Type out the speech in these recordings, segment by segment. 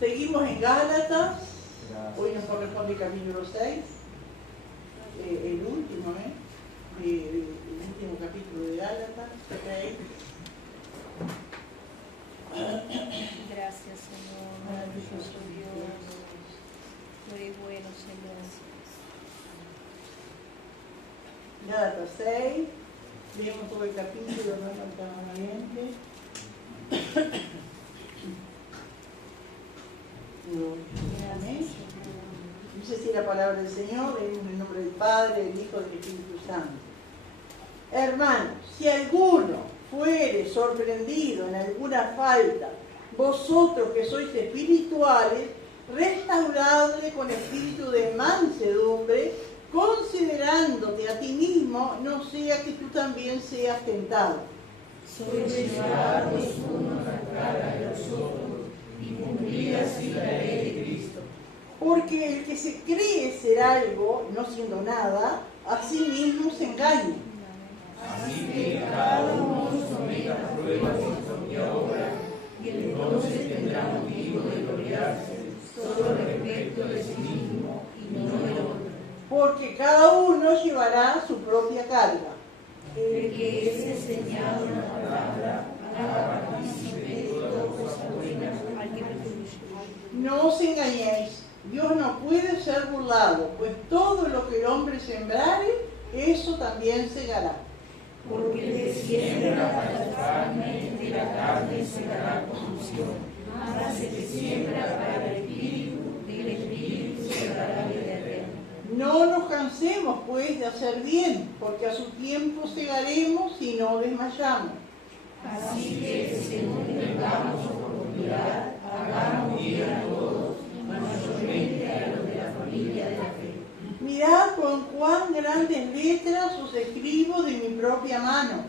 Seguimos en Gálatas. Hoy nos corresponde el capítulo 6. El último, el último capítulo de Gálatas. Gracias, Señor, maravilloso Dios. Tú eres bueno, Señor. Gálatas 6. Leemos todo el capítulo, no faltamos oyente. Amén. Dice así la palabra del Señor, en el nombre del Padre, del Hijo y del Espíritu Santo. Hermanos, si alguno fuere sorprendido en alguna falta, vosotros que sois espirituales, restauradle con espíritu de mansedumbre, considerándote a ti mismo, no sea que tú también seas tentado. Sois llevados unos a cara de los otros, y cumplir así la ley de Cristo. Porque el que se cree ser algo, no siendo nada, a sí mismo se engaña. Así que cada uno someta a prueba su propia obra, y entonces tendrá motivo de gloriarse solo respecto de sí mismo y no del otro. Porque cada uno llevará su propia carga. El que es enseñado en la palabra, haga partícipe de toda cosa buena al que retribuye. No os engañéis, Dios no puede ser burlado, pues todo lo que el hombre sembrare, eso también segará. Porque el que siembra para la carne, de la carne segará corrupción. Mas el que siembra para el espíritu, del espíritu segará vida eterna. No nos cansemos, pues, de hacer bien, porque a su tiempo segaremos y no desmayamos. Así que, según tengamos oportunidad, hagamos bien a todos, mayormente a los de la familia de la fe. Mirad con cuán grandes letras os escribo de mi propia mano.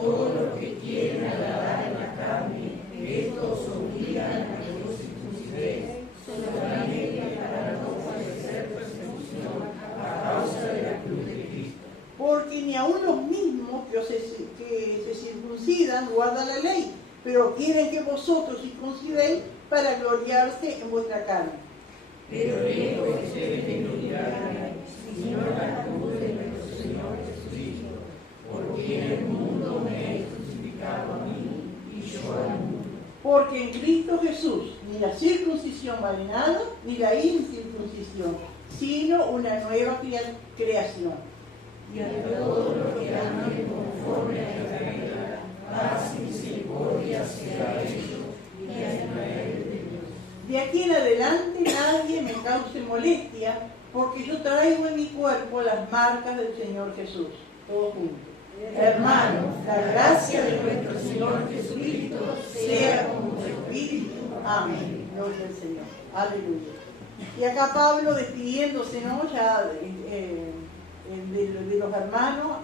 Todos los que quieren agradar en la carne, estos obligan a que los circuncidéis, solamente para no padecer persecución a causa de la cruz de Cristo. Porque ni aun los mismos que se circuncidan guardan la ley, pero quieren que vosotros circuncidéis para gloriarse en vuestra carne. Pero lejos ustedes de gloriarme, sino en la cruz de nuestro Señor Jesucristo, por quien el mundo me ha crucificado a mí y yo al mundo. Porque en Cristo Jesús ni la circuncisión vale nada, ni la incircuncisión, sino una nueva creación. Y a todos los que anden conforme a la verdad, paz y misericordia sea a ellos y a Israel de Dios. De aquí en adelante nadie me cause molestia, porque yo traigo en mi cuerpo las marcas del Señor Jesús. Todos juntos. Hermanos, la gracia de nuestro Señor Jesucristo sea con tu espíritu. Amén. Gloria al Señor. Aleluya. Y acá Pablo despidiéndose, ¿no? Ya de los hermanos.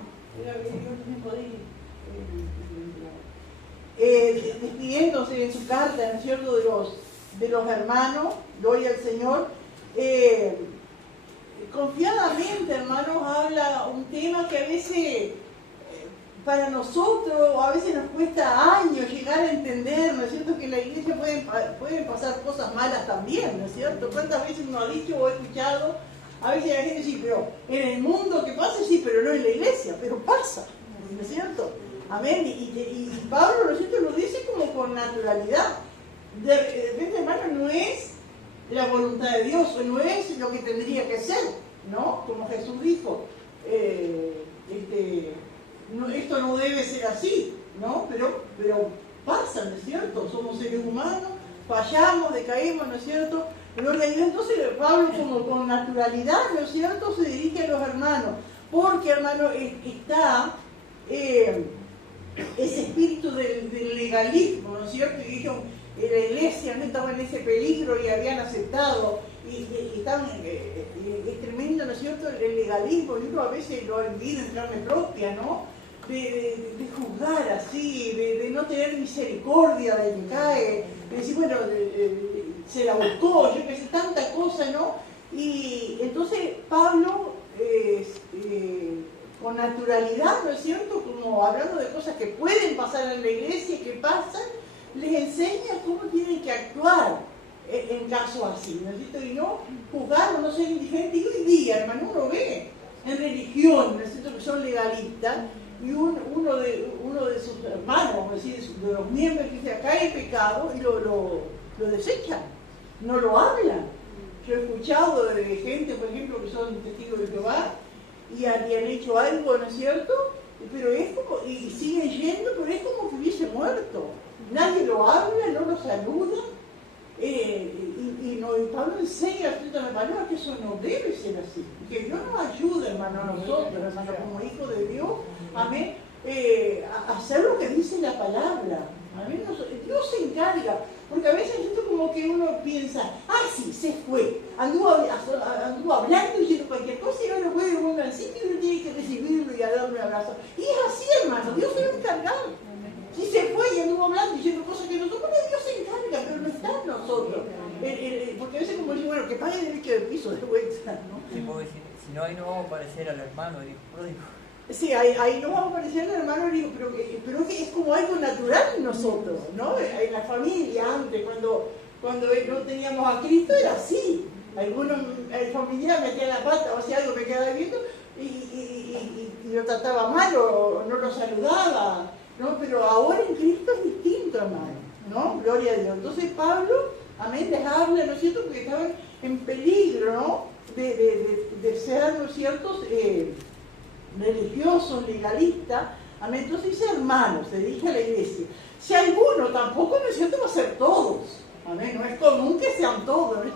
Despidiéndose en su carta, ¿no es cierto?, de los hermanos, gloria al Señor. Confiadamente, hermanos, habla un tema que a veces para nosotros a veces nos cuesta años llegar a entender, ¿no es cierto?, que en la iglesia pueden pasar cosas malas también, ¿no es cierto? ¿Cuántas veces nos ha dicho o escuchado? A veces la gente dice, pero en el mundo que pasa, sí, pero no en la iglesia, pero pasa, ¿no es cierto? Amén. Y Pablo, ¿no es cierto?, lo dice como con naturalidad. De repente, hermano, no es la voluntad de Dios, o no es lo que tendría que ser, ¿no? Como Jesús dijo, no, esto no debe ser así, ¿no? Pero pasa, ¿no es cierto? Somos seres humanos, fallamos, decaemos, ¿no es cierto? Gloria a Dios. Entonces Pablo, como con naturalidad, ¿no es cierto?, se dirige a los hermanos, porque, hermano, está ese espíritu del legalismo, ¿no es cierto? Y dijeron, la iglesia no estaba en ese peligro y habían aceptado, y estaban, es tremendo, ¿no es cierto?, el legalismo. Y uno a veces lo ha vivido en carne propia, ¿no?, de juzgar así, de no tener misericordia del que cae, de decir, bueno, se la buscó, yo que sé, tanta cosa, ¿no? Y entonces Pablo, con naturalidad, ¿no es cierto?, como hablando de cosas que pueden pasar en la iglesia y que pasan, les enseña cómo tienen que actuar en caso así, ¿no es cierto? Y no juzgar o no ser indiferente. Y hoy día, hermano, uno ve en religión, ¿no es cierto?, que son legalistas, y uno de sus hermanos, vamos a decir, de los miembros que dice, cae en pecado, y lo desechan, no lo hablan. Yo he escuchado de gente, por ejemplo, que son testigos de Jehová, y han hecho algo, ¿no es cierto?, pero es como, y siguen yendo, pero es como que hubiese muerto. Nadie lo habla, no lo saluda, y Pablo enseña a la palabra que eso no debe ser así. Que Dios nos ayude, hermano, a nosotros, hermano, como hijos de Dios, amén, a hacer lo que dice la palabra. Amén. Dios se encarga, porque a veces esto como que uno piensa, sí, se fue, anduvo hablando y diciendo cualquier cosa y ahora puede ir a un gran sitio y uno tiene que recibirlo y a darle un abrazo. Y es así, hermano, Dios se va a encargar. Si se fue y anduvo hablando y diciendo cosas que nosotros, Dios se encarga, pero no está en nosotros. Porque a veces como decimos, bueno, que pague el derecho de piso de vuelta, ¿no? Sí, porque si no, ahí no vamos a parecer al hermano del hijo pródigo. Sí, ahí no vamos a parecer al hermano, pero que es como algo natural en nosotros, ¿no? En la familia antes, cuando no teníamos a Cristo, era así. Algunos familiares metían la pata o hacía algo, me quedaba viendo y lo trataba mal o no lo saludaba, ¿no? Pero ahora en Cristo es distinto, hermano, ¿no? Gloria a Dios. Entonces Pablo, amén, les habla, ¿no es cierto?, porque estaban en peligro, ¿no?, de ser, ¿no es cierto?, religiosos, legalistas, amén. Entonces dice hermanos, se dirige a la iglesia. Si alguno, tampoco, ¿no es cierto?, va a ser todos, amén, no es común que sean todos, ¿no?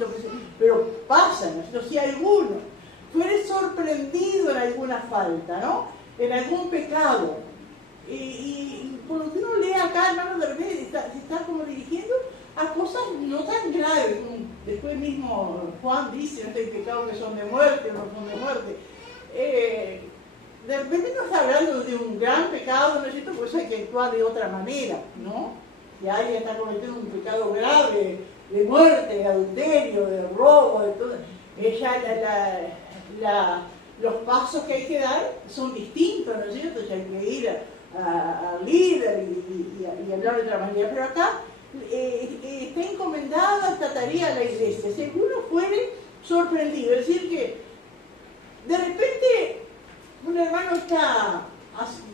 Pero pasa, ¿no es cierto?, si alguno fuere sorprendido en alguna falta, ¿no?, en algún pecado, y por lo que uno lee acá, hermano, de repente se está como dirigiendo a cosas no tan graves, como después mismo Juan dice, no hay pecados que son de muerte o no son de muerte. De repente no está hablando de un gran pecado, ¿no es cierto?, por eso hay que actuar de otra manera, ¿no? Si alguien está cometiendo un pecado grave, de muerte, de adulterio, de robo, de todo, los pasos que hay que dar son distintos, ¿no es cierto? Ya hay que ir al líder y hablar de otra manera, pero acá está encomendada esta tarea a la iglesia. Si alguno fuere sorprendido, es decir, que de repente un hermano está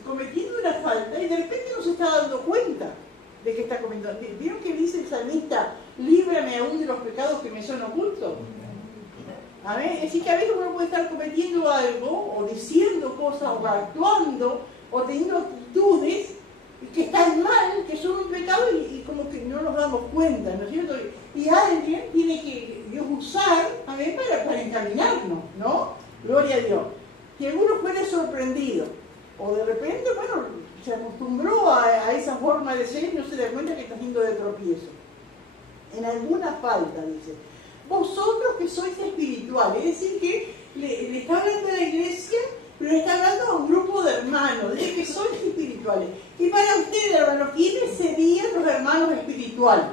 cometiendo una falta y de repente no se está dando cuenta de que está cometiendo. ¿Vieron que dice el salmista, líbrame aún de los pecados que me son ocultos? A ver, es decir, que a veces uno puede estar cometiendo algo, o diciendo cosas, o actuando, o teniendo actitudes que están mal, que son un pecado y como que no nos damos cuenta, ¿no es cierto? Y alguien tiene que Dios usar, a ver, para encaminarnos, ¿no? Gloria a Dios. Si alguno fuera sorprendido, o de repente, bueno, se acostumbró a esa forma de ser y no se da cuenta que está haciendo de tropiezo. En alguna falta, dice, vosotros que sois espirituales, es decir, que le está hablando a la iglesia, pero le está hablando a un grupo de hermanos, de que sois espirituales. Y para ustedes, hermanos, ¿quiénes serían los hermanos espirituales?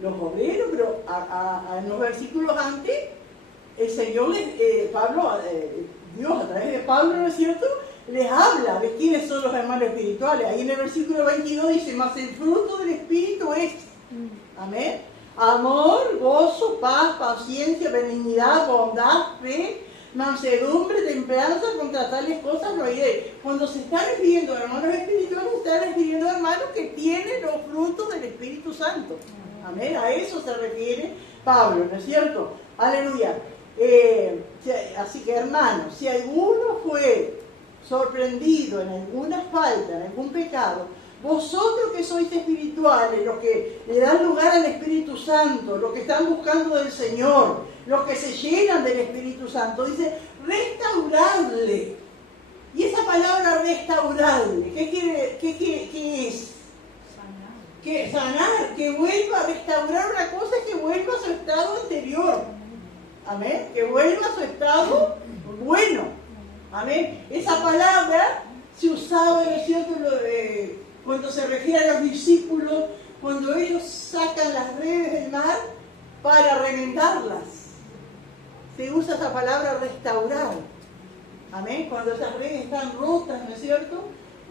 Los obreros, pero en los versículos antes, el Señor, Dios a través de Pablo, ¿no es cierto?, les habla de quiénes son los hermanos espirituales. Ahí en el versículo 22 dice, mas el fruto del Espíritu es, amén, amor, gozo, paz, paciencia, benignidad, bondad, fe, mansedumbre, templanza, contra tales cosas no hay ley. Cuando se está refiriendo a hermanos espirituales, se está refiriendo a hermanos que tienen los frutos del Espíritu Santo. Amén, a eso se refiere Pablo, ¿no es cierto? Aleluya. Así que, hermanos, si alguno fue sorprendido en alguna falta, en algún pecado, vosotros que sois espirituales, los que le dan lugar al Espíritu Santo, los que están buscando del Señor, los que se llenan del Espíritu Santo, dice, restauradle. Y esa palabra restauradle, ¿qué es? Que sanar, que vuelva a restaurar una cosa, es que vuelva a su estado anterior. Amén. Que vuelva a su estado bueno. Amén. Esa palabra se usaba, ¿no es cierto?, cuando se refiere a los discípulos, cuando ellos sacan las redes del mar para remendarlas. Se usa esa palabra restaurar. Amén. Cuando esas redes están rotas, ¿no es cierto?,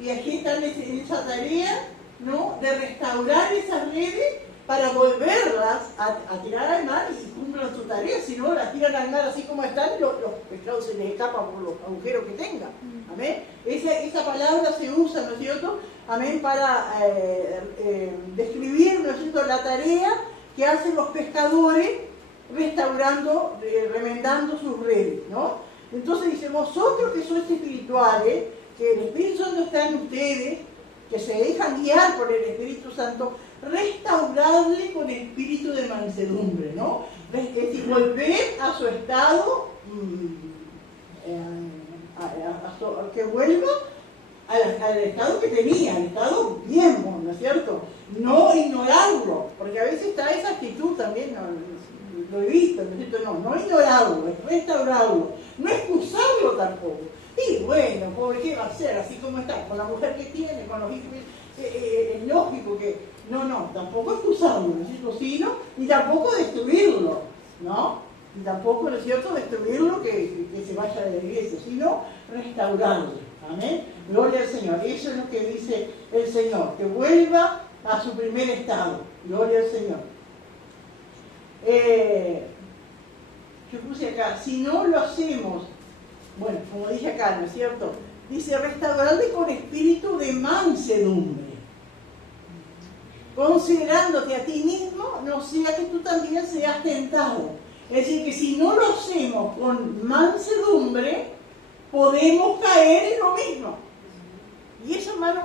Y aquí están en esa tarea, ¿no?, de restaurar esas redes para volverlas a tirar al mar y cumplan su tarea. Si no, las tiran al mar así como están, los pescados se les escapan por los agujeros que tengan. Amén. Esa palabra se usa, ¿no es cierto?, amén, para describir, ¿no es cierto?, la tarea que hacen los pescadores restaurando, remendando sus redes, ¿no? Entonces dice, vosotros que sois espirituales, que el Espíritu Santo está en ustedes, que se dejan guiar por el Espíritu Santo, restaurarle con espíritu de mansedumbre, ¿no? Es decir, volver a su estado, que vuelva al estado que tenía, al estado bien, ¿no es cierto? No ignorarlo, porque a veces está esa actitud también, lo he visto, ¿no es cierto? No ignorarlo, es restaurarlo, no excusarlo tampoco. Y bueno, pobre, ¿qué va a hacer? Así como está, con la mujer que tiene, con los hijos, es lógico que, tampoco excusarlo, ¿no es cierto? Sino, ni tampoco destruirlo, ¿no? Y tampoco, ¿no es cierto?, destruirlo, que se vaya de la iglesia, sino restaurarlo. Amén. Gloria al Señor. Eso es lo que dice el Señor, que vuelva a su primer estado. Gloria al Señor. Yo puse acá, si no lo hacemos, bueno, como dije acá, ¿no es cierto? Dice, restaurarle con espíritu de mansedumbre, considerándote a ti mismo, no sea que tú también seas tentado. Es decir, que si no lo hacemos con mansedumbre, podemos caer en lo mismo. Y eso, hermano,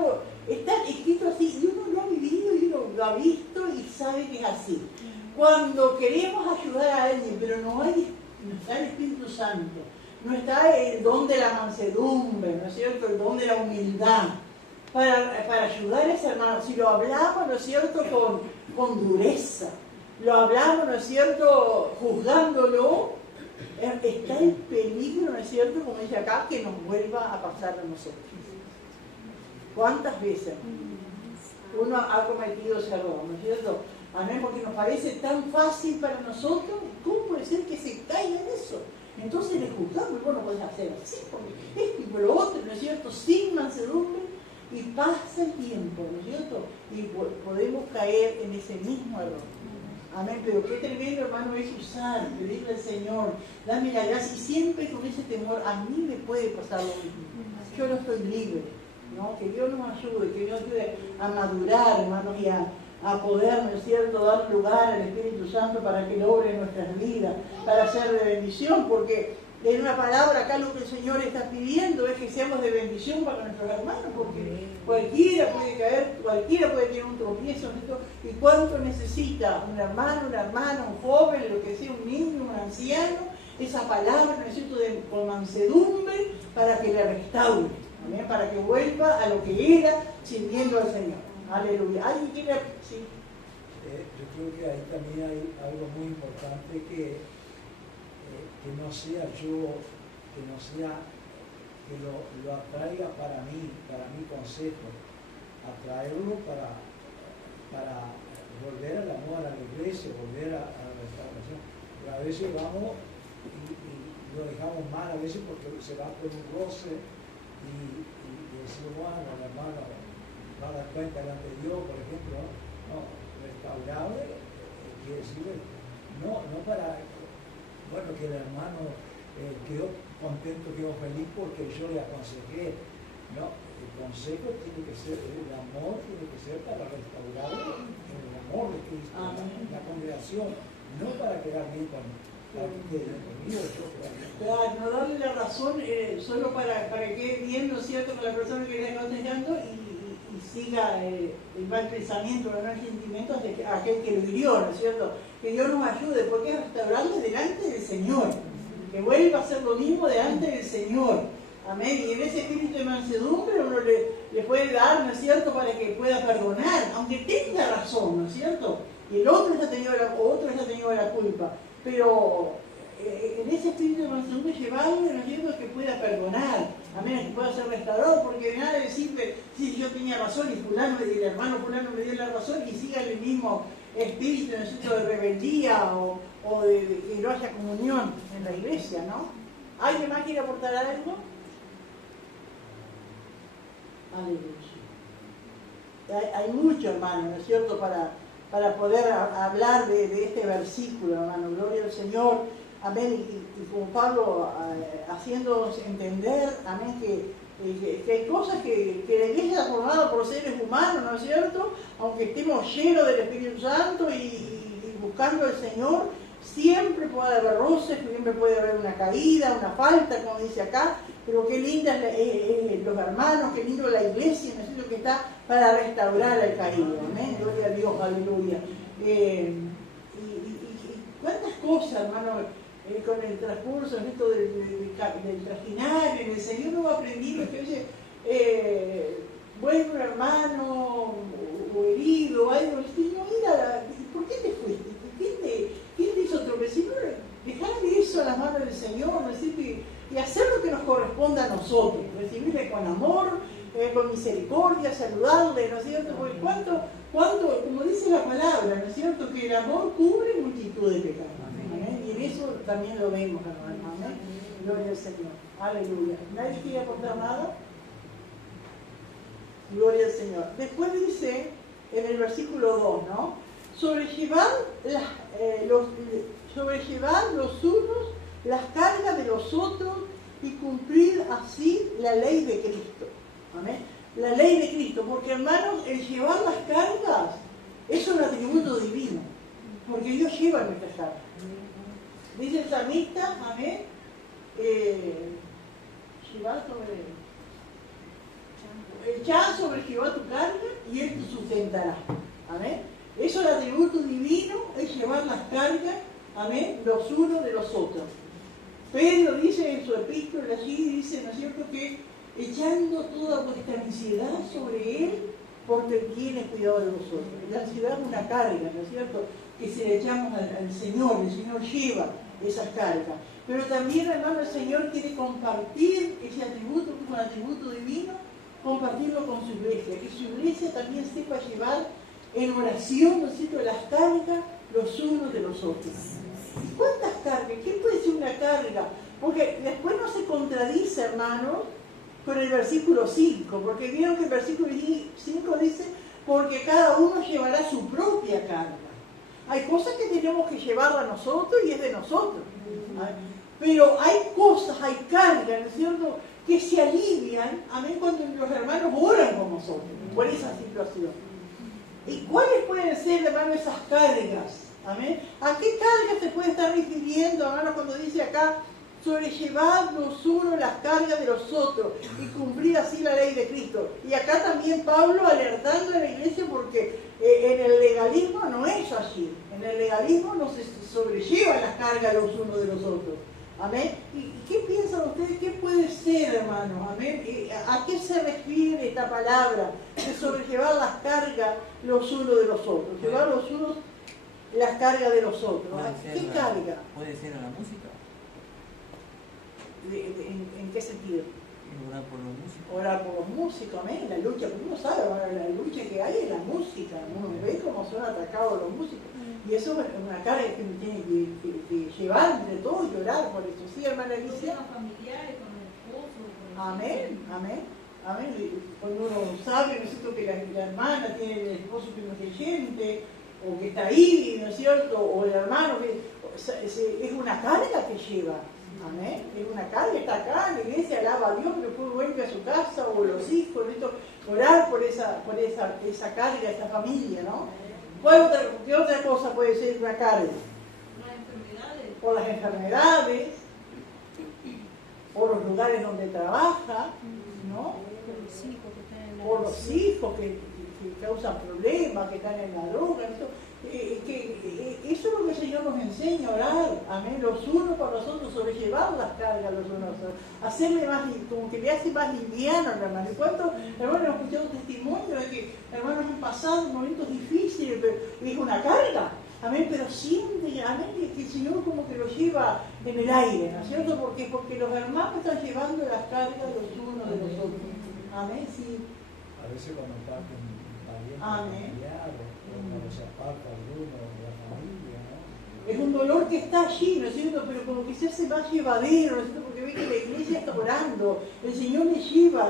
está escrito así, y uno lo ha vivido, y uno lo ha visto, y sabe que es así. Cuando queremos ayudar a alguien, pero no está el Espíritu Santo, no está el don de la mansedumbre, ¿no es cierto?, el don de la humildad, para ayudar a ese hermano. Si lo hablamos, ¿no es cierto?, con dureza, lo hablamos, ¿no es cierto?, juzgándolo, está el peligro, ¿no es cierto?, como dice acá, que nos vuelva a pasar a nosotros. ¿Cuántas veces uno ha cometido ese error, ¿no es cierto? Amén, porque nos parece tan fácil para nosotros, ¿cómo puede ser que se caiga en eso? Entonces le juzgamos, vos no podés hacer así, porque esto y lo otro, ¿no es cierto?, sin mansedumbre, y pasa el tiempo, ¿no es cierto?, y podemos caer en ese mismo error. Amén, pero qué tremendo, hermano, es usar, pedirle al Señor, dame la gracia, y siempre con ese temor, a mí me puede pasar lo mismo. Yo no estoy libre, ¿no? Que Dios nos ayude, que Dios nos ayude a madurar, hermanos, y a poder, ¿no es cierto?, dar lugar al Espíritu Santo para que lo obre en nuestras vidas, para ser de bendición, porque en una palabra acá lo que el Señor está pidiendo es que seamos de bendición para nuestros hermanos, porque cualquiera puede caer, cualquiera puede tener un tropiezo, ¿no? Y cuánto necesita un hermano, una hermana, un joven, lo que sea, un niño, un anciano, esa palabra, ¿no es cierto?, con mansedumbre, para que le restaure, ¿amén?, para que vuelva a lo que era sirviendo al Señor. Aleluya. ¿Alguien quiere? Sí. Yo creo que ahí también hay algo muy importante que no sea yo, que no sea que lo atraiga para mi consejo, atraerlo para volver al amor a la iglesia, volver a la restauración. Pero a veces vamos y lo dejamos mal, a veces porque se va por un roce y decimos, bueno, el hermano va a dar cuenta delante de Dios, por ejemplo, no, restaurable, quiere decir, no para, bueno, que el hermano quedó contento, quedó feliz porque yo le aconsejé, no, el consejo tiene que ser, el amor tiene que ser para restaurarlo en el amor de Cristo, en la congregación, no para quedar bien con conmigo, claro, no darle la razón solo para que quede bien, ¿no es cierto?, con la persona que le está aconsejando y siga el mal pensamiento, el mal sentimiento de aquel que lo hirió, ¿no es cierto? Que Dios nos ayude, porque es restaurarle delante del Señor, que vuelva a hacer lo mismo delante del Señor. Amén. Y en ese espíritu de mansedumbre uno le puede dar, ¿no es cierto?, para que pueda perdonar, aunque tenga razón, ¿no es cierto? Y el otro está teniendo la culpa. Pero en ese espíritu de mansedumbre llevarle, ¿no es cierto?, que pueda perdonar. Amén, que pueda ser restaurado, porque de nada decirle, si yo tenía razón y el hermano fulano me dio la razón, y siga el mismo espíritu, ¿no es cierto?, de rebeldía o de que no haya comunión en la iglesia, ¿no? ¿Alguien más quiere aportar algo? Aleluya. Hay mucho, hermano, ¿no es cierto?, para poder hablar de este versículo, hermano. Gloria al Señor. Amén. Y como Pablo haciéndonos entender, amén, que hay cosas que la iglesia está formada por seres humanos, ¿no es cierto? Aunque estemos llenos del Espíritu Santo y buscando al Señor, siempre puede haber roces, siempre puede haber una caída, una falta, como dice acá, pero qué linda los hermanos, qué lindo la iglesia, ¿no es cierto?, que está para restaurar al caído. Amén. Gloria a Dios, aleluya. Y cuántas cosas, hermano, con el transcurso esto del trajinar, en el Señor no va aprendiendo que oye, bueno, un hermano o herido, algo, no, mira, ¿por qué te fuiste? ¿Quién te hizo tropezar? Dejarle eso a las manos del Señor, ¿no es cierto? Y hacer lo que nos corresponde a nosotros, recibirle con amor, con misericordia, saludarle, ¿no es cierto? Porque cuánto, como dice la palabra, ¿no es cierto?, que el amor cubre multitud de pecados. ¿Amén? Y en eso también lo vemos, hermano. Amén. Gloria al Señor. Aleluya. ¿Nadie quiere aportar nada? Gloria al Señor. Después dice en el versículo 2, ¿no? Sobrellevar los unos las cargas de los otros y cumplir así la ley de Cristo. Amén. La ley de Cristo, porque hermanos, el llevar las cargas es un atributo divino, porque Dios lleva nuestras cargas. Dice el salmista, amén, echá sobre Jehová tu carga y Él te sustentará. Amén. Eso es el atributo divino, es llevar las cargas, amén, los unos de los otros. Pedro dice en su epístola allí, dice, ¿no es cierto?, que echando toda vuestra ansiedad sobre Él, porque Él tiene cuidado de vosotros. La ansiedad es una carga, ¿no es cierto?, que se le echamos al Señor, el Señor lleva esas cargas. Pero también, hermano, el Señor quiere compartir ese atributo, que es un atributo divino, compartirlo con su iglesia, que su iglesia también sepa llevar en oración, ¿no es cierto?, las cargas los unos de los otros. ¿Cuántas cargas? ¿Qué puede ser una carga? Porque después no se contradice, hermanos, con el versículo 5, porque vieron que el versículo 5 dice, porque cada uno llevará su propia carga. Hay cosas que tenemos que llevarla nosotros y es de nosotros. Pero hay cosas, hay cargas, ¿no es cierto?, que se alivian, amén, cuando los hermanos oran con nosotros, por esa situación. ¿Y cuáles pueden ser, hermano, esas cargas? Amén. ¿A qué cargas se puede estar refiriendo, hermano, cuando dice acá, sobrellevad los unos las cargas de los otros y cumplir así la ley de Cristo? Y acá también Pablo alertando a la iglesia, porque en el legalismo no es así. En el legalismo no se sobrellevan las cargas los unos de los otros. Amén. ¿Y qué piensan ustedes? ¿Qué puede ser, hermano? Amén. ¿A qué se refiere esta palabra de sobrellevar las cargas los unos de los otros? Llevar los unos las cargas de los otros. ¿Qué carga? ¿Puede ser en la música? ¿En qué sentido? Orar por los músicos. Orar por los músicos, amén. La lucha, uno sabe, ahora la lucha que hay es la música. Uno ve cómo son atacados los músicos. Y eso es una carga que uno tiene que llevar entre todos y orar por eso. ¿Sí, hermana Alicia? Con los familiares, con el esposo. Amén, amén. Amén. Cuando uno sabe, ¿no es cierto?, que la hermana tiene el esposo que no es creyente, o que está ahí, ¿no es cierto?, o el hermano, que es una carga que lleva. Amén. Es una carga, está acá en la iglesia, alaba a Dios, pero después vuelve a su casa, o los hijos, ¿no? Orar por esa carga, esa familia, ¿no? ¿Qué otra cosa puede ser una carga? Las enfermedades. Por las enfermedades, por los lugares donde trabaja, ¿no? Por los hijos que causan problemas, que están en la droga. Eso es lo que el Señor nos enseña a orar, amén, los unos para los otros, sobrellevar las cargas los unos a los otros, hacerle más, como que le hace más liviano, hermano. ¿Y cuántos hermanos han escuchado testimonios de que hermanos han pasado momentos difíciles, pero es una carga, amén, pero siempre, amén, que el Señor como que lo lleva en el aire, ¿no es cierto? Porque los hermanos están llevando las cargas los unos de los otros, amén, sí. A veces cuando está con un pariente Amén. familiar, o cuando se aparta alguno de la familia, ¿no? Es un dolor que está allí, ¿no es cierto? Pero como que se hace más llevadero, ¿no es cierto? Porque ve que la iglesia está orando, el Señor le lleva,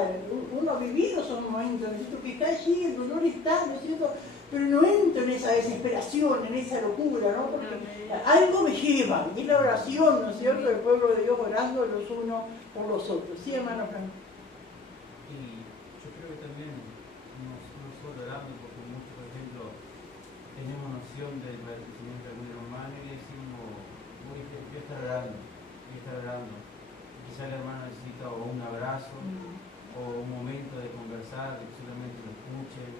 uno ha vivido esos momentos, ¿no es cierto? Que está allí, el dolor está, ¿no es cierto? Pero no entro en esa desesperación, en esa locura, ¿no? Porque algo me lleva, y es la oración, ¿no es cierto? El pueblo de Dios orando los unos por los otros. Sí, hermano Frank. Y yo creo que también no solo orando, porque muchos, por ejemplo, tenemos noción del padecimiento de algún hermano y decimos, voy a estar orando, voy a estar orando. Quizá el hermano necesita o un abrazo, o un momento de conversar, de que solamente lo escuchen,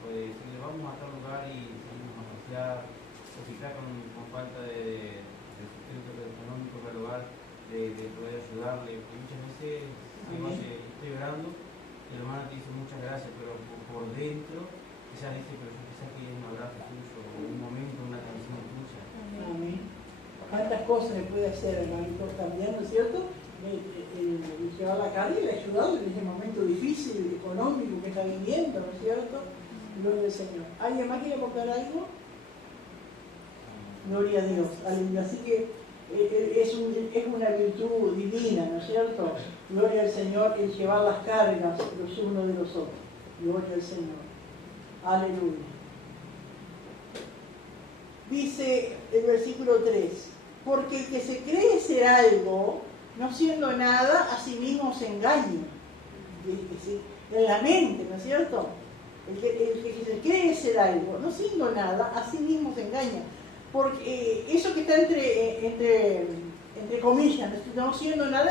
o de decirle, vamos a tal lugar y salimos a pasear, o quizá con falta de sustento económico para el hogar, de poder ayudarle, porque muchas veces estoy orando, el hermano te dice muchas gracias, pero por dentro quizás dice, pero yo quizás quería un abrazo tuyo, o un momento, una canción tuya. Amén. ¿Cuántas cosas le puede hacer, hermanito, también, ¿no es cierto? El llevar la carga y ayudarle en ese momento difícil, económico que está viviendo, ¿no es cierto? Gloria al Señor. ¿Alguien más quiere aportar algo? Gloria a Dios. Aleluya. Así que es una virtud divina, ¿no es cierto? Gloria al Señor, el llevar las cargas los unos de los otros. Gloria al Señor. Aleluya. Dice el versículo 3, porque el que se cree ser algo, no siendo nada, a sí mismo se engaña. En la mente, ¿no es cierto? El que se cree ser algo, no siendo nada, a sí mismo se engaña. Porque eso que está entre comillas, no siendo nada,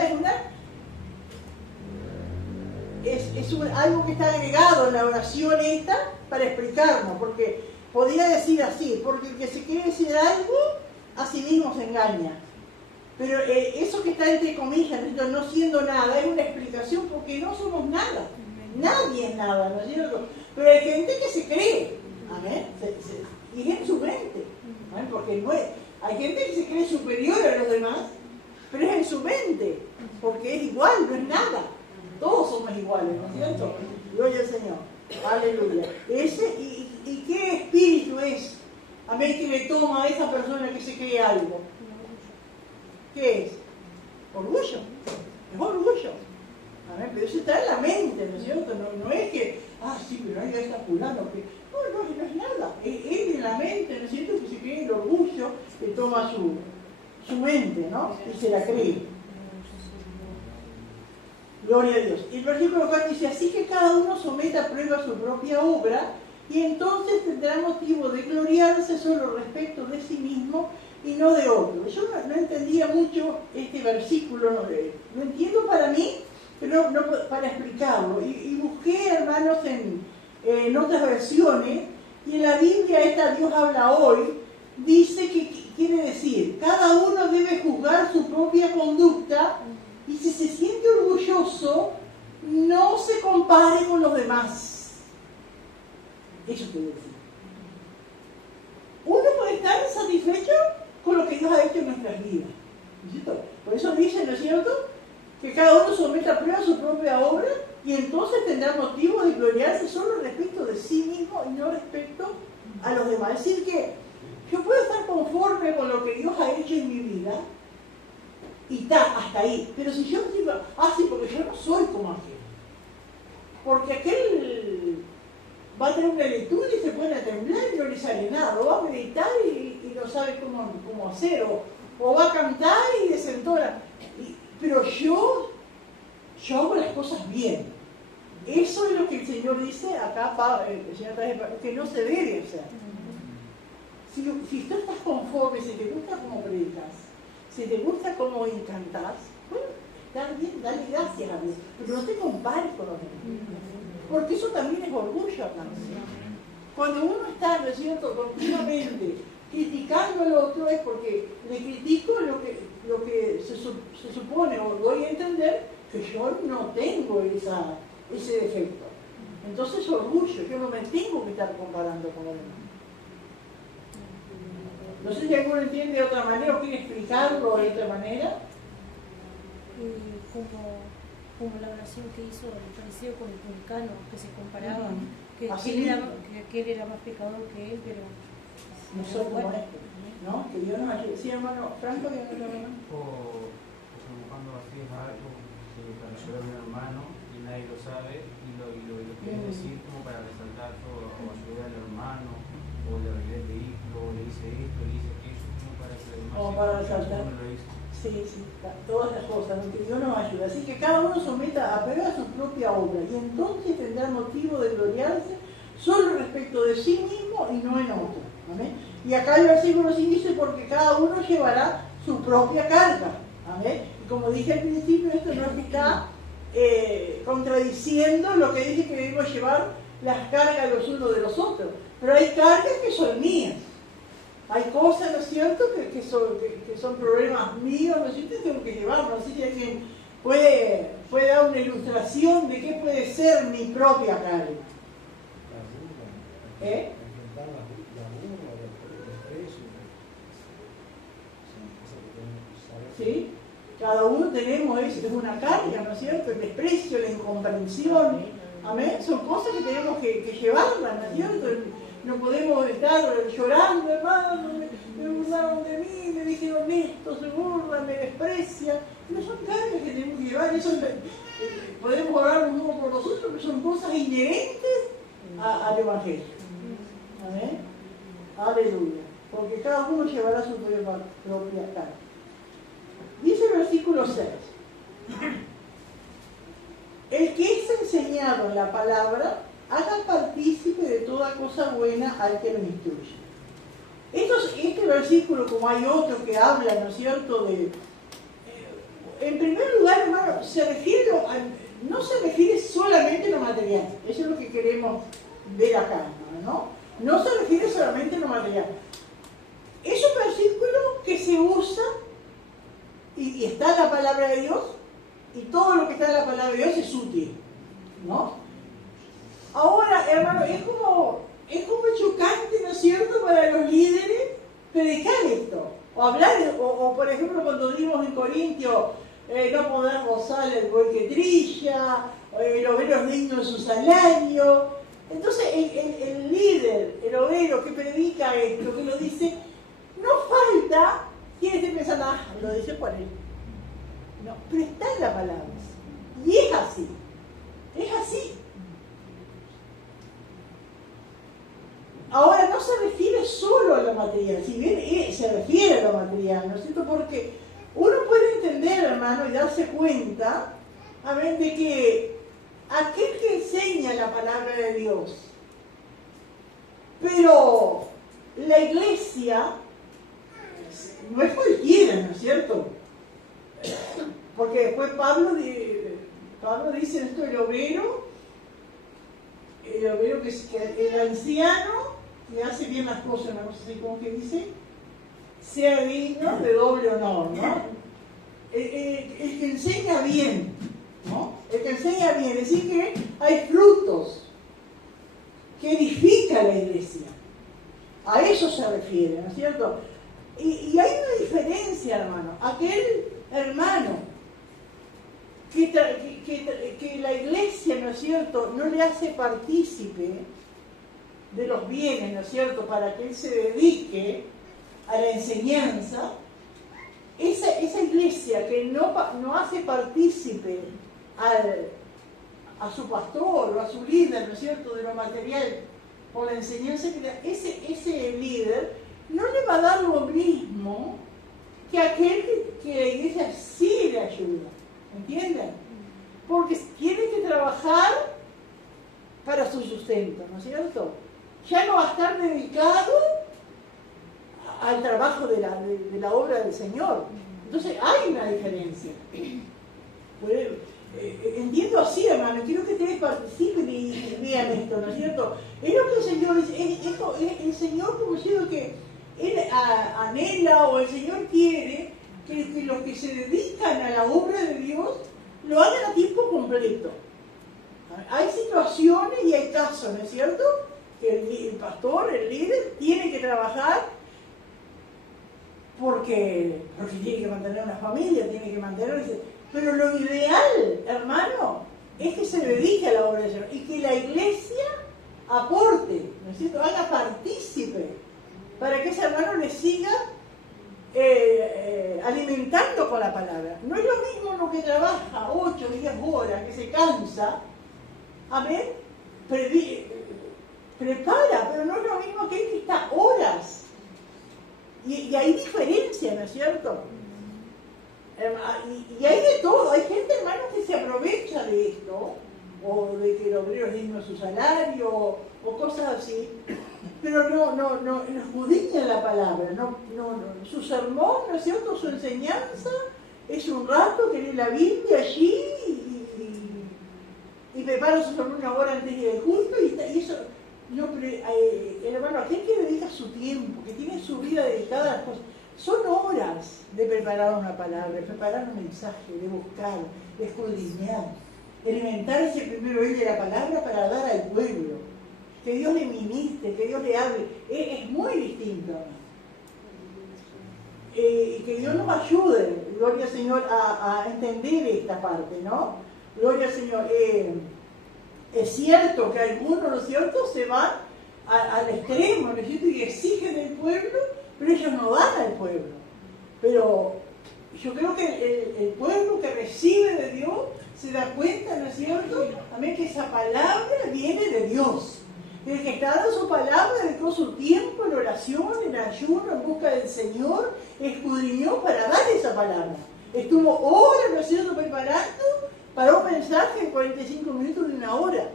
es algo que está agregado en la oración esta para explicarnos, porque podría decir así, porque el que se cree ser algo, a sí mismo se engaña. Pero eso que está entre comillas, no siendo nada, es una explicación porque no somos nada. Nadie es nada, ¿no es cierto? Pero hay gente que se cree, ¿amén? Y es en su mente, ¿amén? Porque no es, hay gente que se cree superior a los demás, pero es en su mente, porque es igual, no es nada. Todos somos iguales, ¿no es cierto? Gloria al Señor. Aleluya. ¿Y qué espíritu es? Amén, que le toma a esa persona que se cree algo. ¿Qué es? Orgullo. Es orgullo. Amén, pero eso está en la mente, ¿no es cierto? No es que, sí, pero ahí está fulano. No es nada. Es en la mente, ¿no es cierto? Que se cree el orgullo que toma su mente, ¿no? Y se la cree. Gloria a Dios. Y el versículo 4 dice, así que cada uno someta a prueba su propia obra, y entonces tendrá motivo de gloriarse solo respecto de sí mismo y no de otro. Yo no entendía mucho este versículo, lo entiendo para mí, pero no para explicarlo. Y busqué, hermanos, en otras versiones, y en la Biblia esta Dios habla hoy, dice que quiere decir, cada uno debe juzgar su propia conducta, y si se siente orgulloso, no se compare con los demás. Eso quiere decir. Uno puede estar satisfecho con lo que Dios ha hecho en nuestras vidas, ¿no es cierto? Por eso dice, ¿no es cierto?, que cada uno someta a prueba su propia obra y entonces tendrá motivo de gloriarse solo respecto de sí mismo y no respecto a los demás. Es decir, que yo puedo estar conforme con lo que Dios ha hecho en mi vida y hasta ahí. Pero si yo digo, sí, porque yo no soy como aquel. Porque aquel va a tener una lectura y se pone a temblar y no le sale nada. O va a meditar y no sabe cómo hacer. O va a cantar y desentona. Pero yo hago las cosas bien. Eso es lo que el Señor dice acá, el Señor trae, que no se debe hacer. Si tú estás conforme, si te gusta cómo predicas, si te gusta cómo encantás, bueno, dale gracias a Dios, pero no te compares con los demás. Porque eso también es orgullo, hermanos. Cuando uno está, ¿no es cierto?, continuamente criticando al otro, es porque le critico lo que se supone, o doy a entender que yo no tengo ese defecto. Entonces orgullo, yo no me tengo que estar comparando con los demás. No sé si alguno entiende de otra manera o quiere explicarlo de otra manera. Como la oración que hizo, parecido con el publicano, que se comparaba, que él era más pecador que él, pero no son como estos, ¿no? Que Dios nos ayude. Sí, hermano Franco, que no lo O como cuando hacías algo para ayudar a un hermano y nadie lo sabe y lo quieres decir como para resaltar todo, o ayudar al hermano, o le arreglé el vehículo, o le hice esto, le hice aquello, como para que el hermano como para resaltar. Sí, todas las cosas, ¿no? Que Dios nos ayuda. Así que cada uno someta a prueba su propia obra y entonces tendrá motivo de gloriarse solo respecto de sí mismo y no en otro. ¿Amén? Y acá el versículo 5 dice, porque cada uno llevará su propia carga. ¿Amén? Y como dije al principio, esto no está contradiciendo lo que dice que debemos llevar las cargas los unos de los otros. Pero hay cargas que son mías. Hay cosas, ¿no es cierto?, que son problemas míos, ¿no es cierto?, y tengo que llevarlos. Así que alguien puede dar una ilustración de qué puede ser mi propia carga. ¿Eh? ¿Sí? Cada uno tenemos eso, es una carga, ¿no es cierto? El desprecio, la incomprensión, ¿amén? Son cosas que tenemos que llevarlas, ¿no es cierto? No podemos estar llorando, hermano, me burlaron de mí, me dijeron esto, se burlan, me desprecian. No son cargas que tenemos que llevar, eso podemos orar un poco por nosotros, pero son cosas inherentes al Evangelio. ¿Amén? Aleluya. Porque cada uno llevará su propia carga. Dice el versículo 6. El que es enseñado en la palabra, haga partícipe de toda cosa buena al que lo instruye. Este versículo, como hay otro que habla, ¿no es cierto?, en primer lugar, hermano, no se refiere solamente a lo material. Eso es lo que queremos ver acá, ¿no? No se refiere solamente a lo material. Es un versículo que se usa y está en la palabra de Dios, y todo lo que está en la palabra de Dios es útil, ¿no? Ahora, hermano, es como chocante, ¿no es cierto?, para los líderes predicar esto, o hablar, o por ejemplo, cuando vimos en Corintios, no poder gozar el buey que trilla, el obrero digno de su salario. Entonces, el líder, el obrero que predica esto, que lo dice, no falta quien esté pensando, lo dice por él. No, pero está en la palabra. Y es así. Es así. Ahora, no se refiere solo a lo material, si bien se refiere a lo material, ¿no es cierto? Porque uno puede entender, hermano, y darse cuenta, a ver, de que aquel que enseña la palabra de Dios, pero la iglesia no es cualquiera, ¿no es cierto? Porque después Pablo dice esto, el obrero que es el anciano que hace bien las cosas, no sé cómo que dice, sea digno de doble honor, ¿no? El que enseña bien, ¿no? El que enseña bien, es decir que hay frutos que edifica la iglesia. A eso se refiere, ¿no es cierto? Y hay una diferencia, hermano. Aquel hermano que la iglesia, ¿no es cierto?, no le hace partícipe de los bienes, ¿no es cierto?, para que él se dedique a la enseñanza, esa iglesia que no hace partícipe a su pastor o a su líder, ¿no es cierto?, de lo material por la enseñanza, ese líder no le va a dar lo mismo que aquel que la iglesia sí le ayuda. ¿Entienden? Porque tiene que trabajar para su sustento, ¿no es cierto? Ya no va a estar dedicado al trabajo de la obra del Señor. Entonces hay una diferencia. Entiendo así, hermano, quiero que ustedes participen y vean esto, ¿no es cierto? Es lo que el Señor dice, el Señor, como digo, que Él anhela o el Señor quiere que los que se dedican a la obra de Dios lo hagan a tiempo completo. Hay situaciones y hay casos, ¿no es cierto?, que el pastor, el líder, tiene que trabajar porque tiene que mantener una familia, tiene que mantenerse. Pero lo ideal, hermano, es que se dedique a la obra del Señor y que la iglesia aporte, ¿no es cierto?, haga partícipe para que ese hermano le siga alimentando con la palabra. No es lo mismo uno que trabaja 8 o 10 horas, que se cansa, amén, prepara, pero no es lo mismo que el que está horas. Y hay diferencia, ¿no es cierto? Y hay de todo, hay gente, hermanos, que se aprovecha de esto, o de que el obrero es digno de su salario, o cosas así, pero no escudriña la palabra, su sermón, ¿no es cierto?, su enseñanza, es un rato que lee la Biblia allí, y prepara su sermón 1 hora antes del culto, y eso, hermano, aquel que dedica su tiempo, que tiene su vida dedicada a las cosas, son horas de preparar una palabra, de preparar un mensaje, de buscar, de escudriñar, de alimentarse primero él de la palabra para dar al pueblo, que Dios le ministre, que Dios le hable. Es muy distinto, y que Dios nos ayude, gloria al Señor, a entender esta parte, ¿no? Gloria al Señor. Es cierto que algunos, ¿no es cierto?, se van al extremo, ¿no es cierto?, y exigen del pueblo, pero ellos no dan al pueblo. Pero yo creo que el pueblo que recibe de Dios se da cuenta, ¿no es cierto?, amén, que esa palabra viene de Dios. El que está dando su palabra dedicó su tiempo en oración, en ayuno, en busca del Señor, escudriñó para dar esa palabra. Estuvo horas, ¿no es cierto?, preparando para un mensaje de 45 minutos de 1 hora.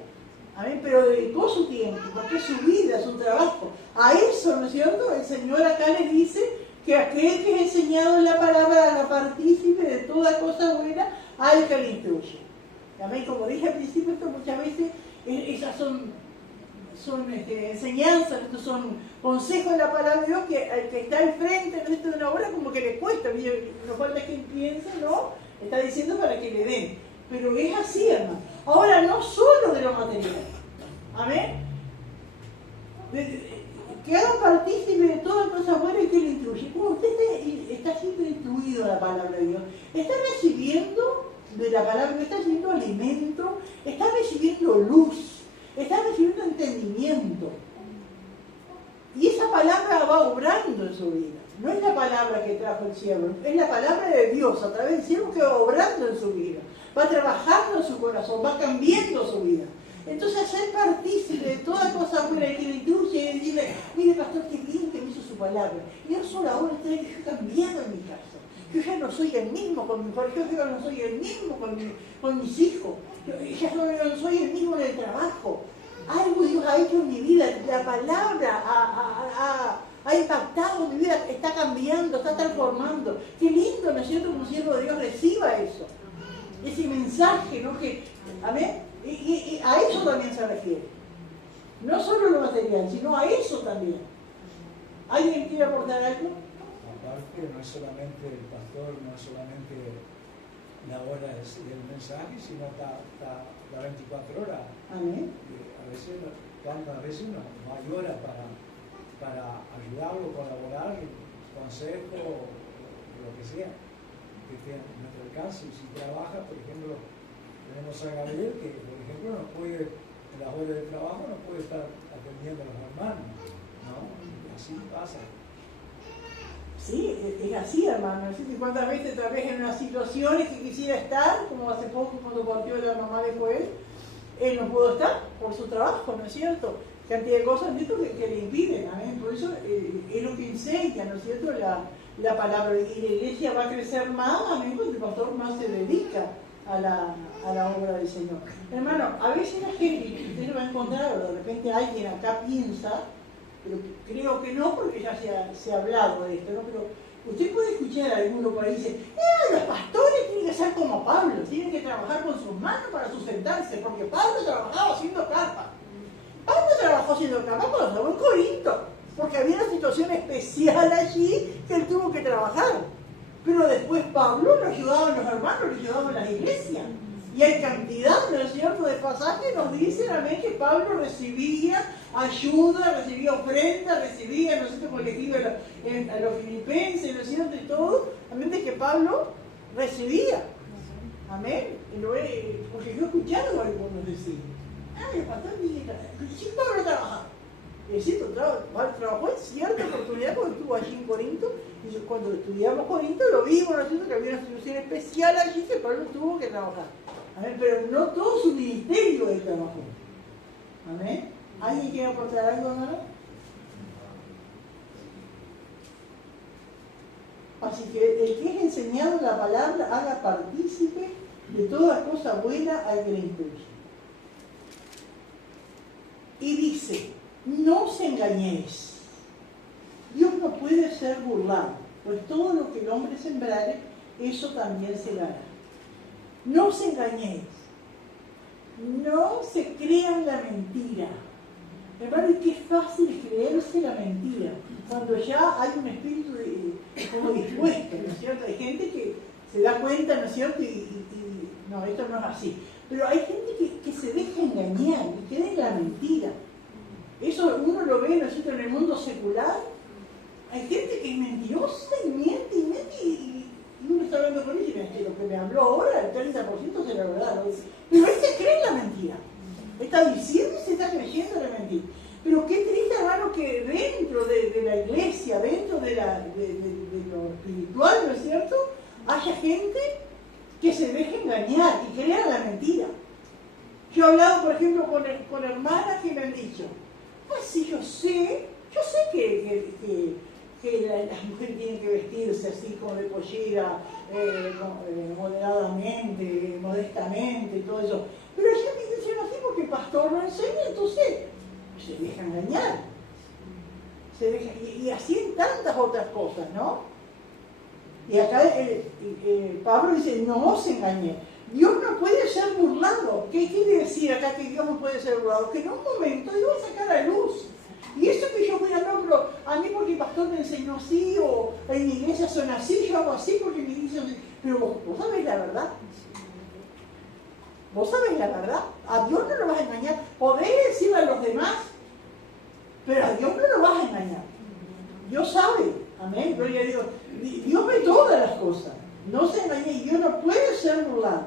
Amén, pero dedicó su tiempo, porque es su vida, su trabajo. A eso, ¿no es cierto?, el Señor acá le dice que aquel que es enseñado en la palabra haga partícipe de toda cosa buena al que le instruye. Amén, como dije al principio, esto muchas veces, esas son enseñanzas, estos son consejos de la palabra de Dios, que al que está al frente de esto de 1 hora como que le cuesta, no falta que piense, ¿no? Está diciendo para que le den. Pero es así, hermano. Ahora, no solo de lo material. Amén. Que hagan partícipe de toda cosa buena y que lo instruye. Como usted está siendo instruido en la palabra de Dios, está recibiendo de la palabra, está recibiendo alimento, está recibiendo luz, está recibiendo entendimiento. Y esa palabra va obrando en su vida. No es la palabra que trajo el cielo, es la palabra de Dios a través del cielo que va obrando en su vida. Va trabajando en su corazón, va cambiando su vida. Entonces, hacer partícipe de toda cosa buena que le instruye y decirle, mire, pastor, qué bien que me hizo su palabra. Y no solo ahora, yo he cambiado en mi casa. Yo ya no soy el mismo con mi pareja, yo ya no soy el mismo con mis hijos. Ya no soy el mismo en el trabajo. Algo Dios ha hecho en mi vida. La palabra ha impactado en mi vida, está cambiando, está transformando. Qué lindo, ¿no es cierto?, como siervo de Dios reciba eso. Ese mensaje, ¿no? Amén. Y a eso también se refiere. No solo lo material, sino a eso también. ¿Alguien quiere aportar algo? Aparte, no es solamente el pastor, no es solamente la hora del mensaje, sino está la 24 horas. Amén. A veces no hay hora para ayudarlo, colaborar, consejo, lo que sea, que esté a nuestro alcance. Si trabaja, por ejemplo, tenemos a Gabriel, que por ejemplo no puede, en las horas de trabajo no puede estar atendiendo a los hermanos, ¿no? Así pasa. Sí, es así, hermano. ¿Sí? ¿Cuántas veces tal vez en unas situaciones que quisiera estar, como hace poco cuando partió la mamá de Joel, él no pudo estar por su trabajo, ¿no es cierto? Cantidad de cosas que le impiden, amén. Por eso es lo que enseña, ¿no es cierto?, la palabra. Y la iglesia va a crecer más, amén, porque el pastor más se dedica a la obra del Señor. Hermano, a veces la gente, usted lo va a encontrar, o de repente alguien acá piensa, pero creo que no, porque ya se ha hablado de esto, ¿no? Pero usted puede escuchar a alguno por ahí y dice, los pastores tienen que ser como Pablo, tienen que trabajar con sus manos para sustentarse, porque Pablo trabajaba haciendo carpa. Pablo trabajó haciendo carpa cuando estaba en Corinto, porque había una situación especial allí que él tuvo que trabajar. Pero después Pablo lo ayudaba a los hermanos, lo ayudaba a las iglesias. Y hay cantidad, ¿no es cierto?, de pasajes nos dicen, amén, que Pablo recibía ayuda, recibía ofrenda, recibía, ¿no es cierto?, como le escribe a los filipenses, ¿no es cierto?, y todo, amén, de que Pablo recibía. Amén. Porque yo he escuchado a algunos decir, el pastor dice, sí, Pablo trabajaba. Es cierto, trabajó en cierta oportunidad estuvo allí en Corinto, y cuando estudiamos Corinto lo vimos, ¿no es cierto?, que había una situación especial allí que Pablo tuvo que trabajar. Amén. Pero no todo su ministerio él trabajó. Amén. ¿Alguien quiere aportar algo, hermano? Así que el que es enseñado la palabra haga partícipe de toda cosa buena al que le instruye. Y dice, no os engañéis. Dios no puede ser burlado, pues todo lo que el hombre sembrare, eso también segará. No os engañéis. No se crean la mentira. Hermano, es que es fácil creerse la mentira cuando ya hay un espíritu como dispuesto, ¿no es cierto? Hay gente que se da cuenta, ¿no es cierto? Y no, esto no es así. Pero hay gente que se deja engañar y cree en la mentira. Eso uno lo ve, ¿no es cierto?, en el mundo secular. Hay gente que es mentirosa y miente y uno está hablando con ella y lo que me habló ahora, el 30% será verdad, ¿no? Pero él se cree en la mentira. Está diciendo y se está creyendo en la mentira. Pero qué triste, hermano, que dentro de la iglesia, dentro de lo espiritual, ¿no es cierto?, haya gente que se deje engañar y crea la mentira. Yo he hablado, por ejemplo, con hermanas que me han dicho, pues sí, yo sé que las mujeres tienen que vestirse así como de pollera, moderadamente, modestamente, todo eso. Pero ellas me dicen así porque el pastor lo enseña, entonces se deja engañar. Y así en tantas otras cosas, ¿no? Y acá Pablo dice, no os engañéis. Dios no puede ser burlado. ¿Qué quiere decir acá que Dios no puede ser burlado? Que en un momento Dios va a sacar a luz. Y eso que yo voy a no, pero a mí porque el pastor me enseñó así, o en mi iglesia son así, yo hago así porque mi iglesia son así. Pero vos sabés la verdad. Vos sabés la verdad. A Dios no lo vas a engañar. Podés decirle a los demás, pero a Dios no lo vas a engañar. Dios sabe. Amén. Gloria a Dios. Dios ve todas las cosas. No se engañe y Dios no puede ser burlado.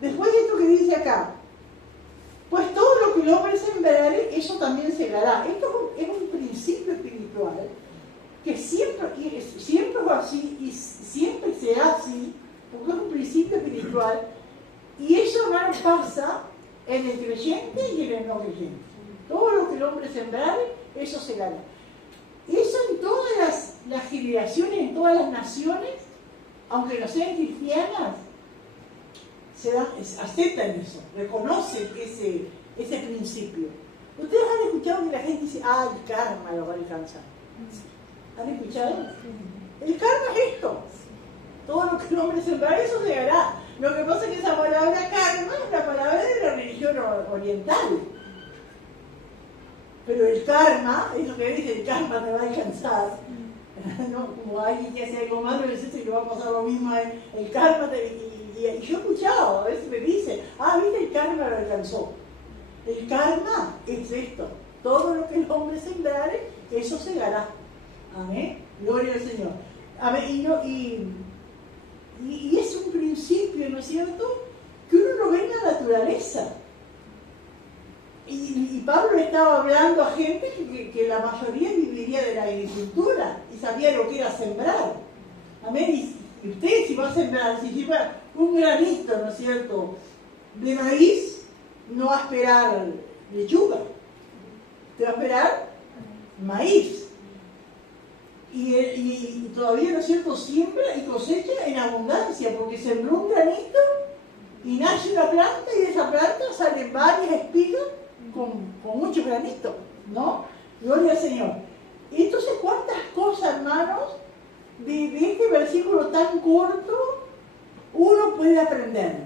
Después de esto que dice acá, pues todo lo que el hombre sembrare, eso también segará. Esto es un principio espiritual que siempre es así y siempre será así, porque es un principio espiritual. Y eso, hermano, pasa en el creyente y en el no creyente. Todo lo que el hombre sembrare, eso segará. Eso en todas las generaciones, en todas las naciones, aunque no sean cristianas, aceptan eso, reconocen ese principio. Ustedes han escuchado que la gente dice, el karma lo va a alcanzar. ¿Han escuchado? El karma es esto. Todo lo que el hombre sembra, eso se hará. Lo que pasa es que esa palabra karma es una palabra de la religión oriental. Pero el karma, eso que dice, el karma te va a alcanzar. ¿No? Como alguien que hace algo malo, le dice que va a pasar lo mismo, el karma y yo he escuchado, a veces me dicen, viste, el karma lo alcanzó. El karma es esto, todo lo que el hombre sembrare, eso segará. Amén, gloria al Señor. Amén. Y es un principio, ¿no es cierto?, que uno lo ve en la naturaleza. Y Pablo estaba hablando a gente que la mayoría viviría de la agricultura y sabía lo que era sembrar. Amén. Y usted, si va a sembrar, si lleva un granito, ¿no es cierto?, de maíz, no va a esperar lechuga, te va a esperar maíz. Y todavía, ¿no es cierto?, siembra y cosecha en abundancia, porque sembró un granito y nace una planta y de esa planta salen varias espigas con mucho granito, ¿no? Gloria al Señor. Y entonces, ¿cuántas cosas, hermanos, de este versículo tan corto uno puede aprender?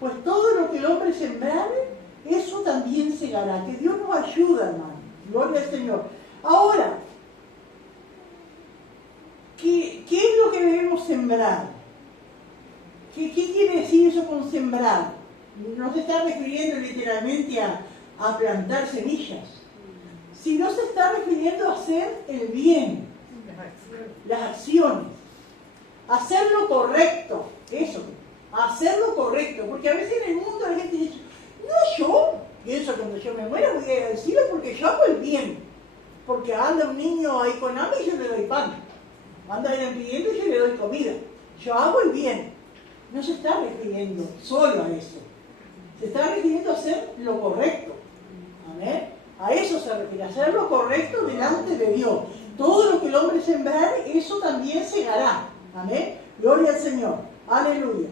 Pues todo lo que el hombre sembrare, eso también segará. Que Dios nos ayuda, hermano. Gloria al Señor. Ahora, ¿qué es lo que debemos sembrar? ¿Qué quiere decir eso con sembrar? No se está refiriendo literalmente a plantar semillas, sino se está refiriendo a hacer el bien, las acciones, hacer lo correcto, eso, hacer lo correcto, porque a veces en el mundo la gente dice, no, yo pienso que cuando yo me muera voy a ir al cielo porque yo hago el bien. porque anda un niño ahí con hambre y yo le doy pan. Anda ahí pidiendo y yo le doy comida. Yo hago el bien. No se está refiriendo solo a eso. Se está refiriendo a hacer lo correcto. Amén. A eso se refiere, a hacer lo correcto delante de Dios. Todo lo que el hombre sembrare, eso también segará. Amén. Gloria al Señor. Aleluya.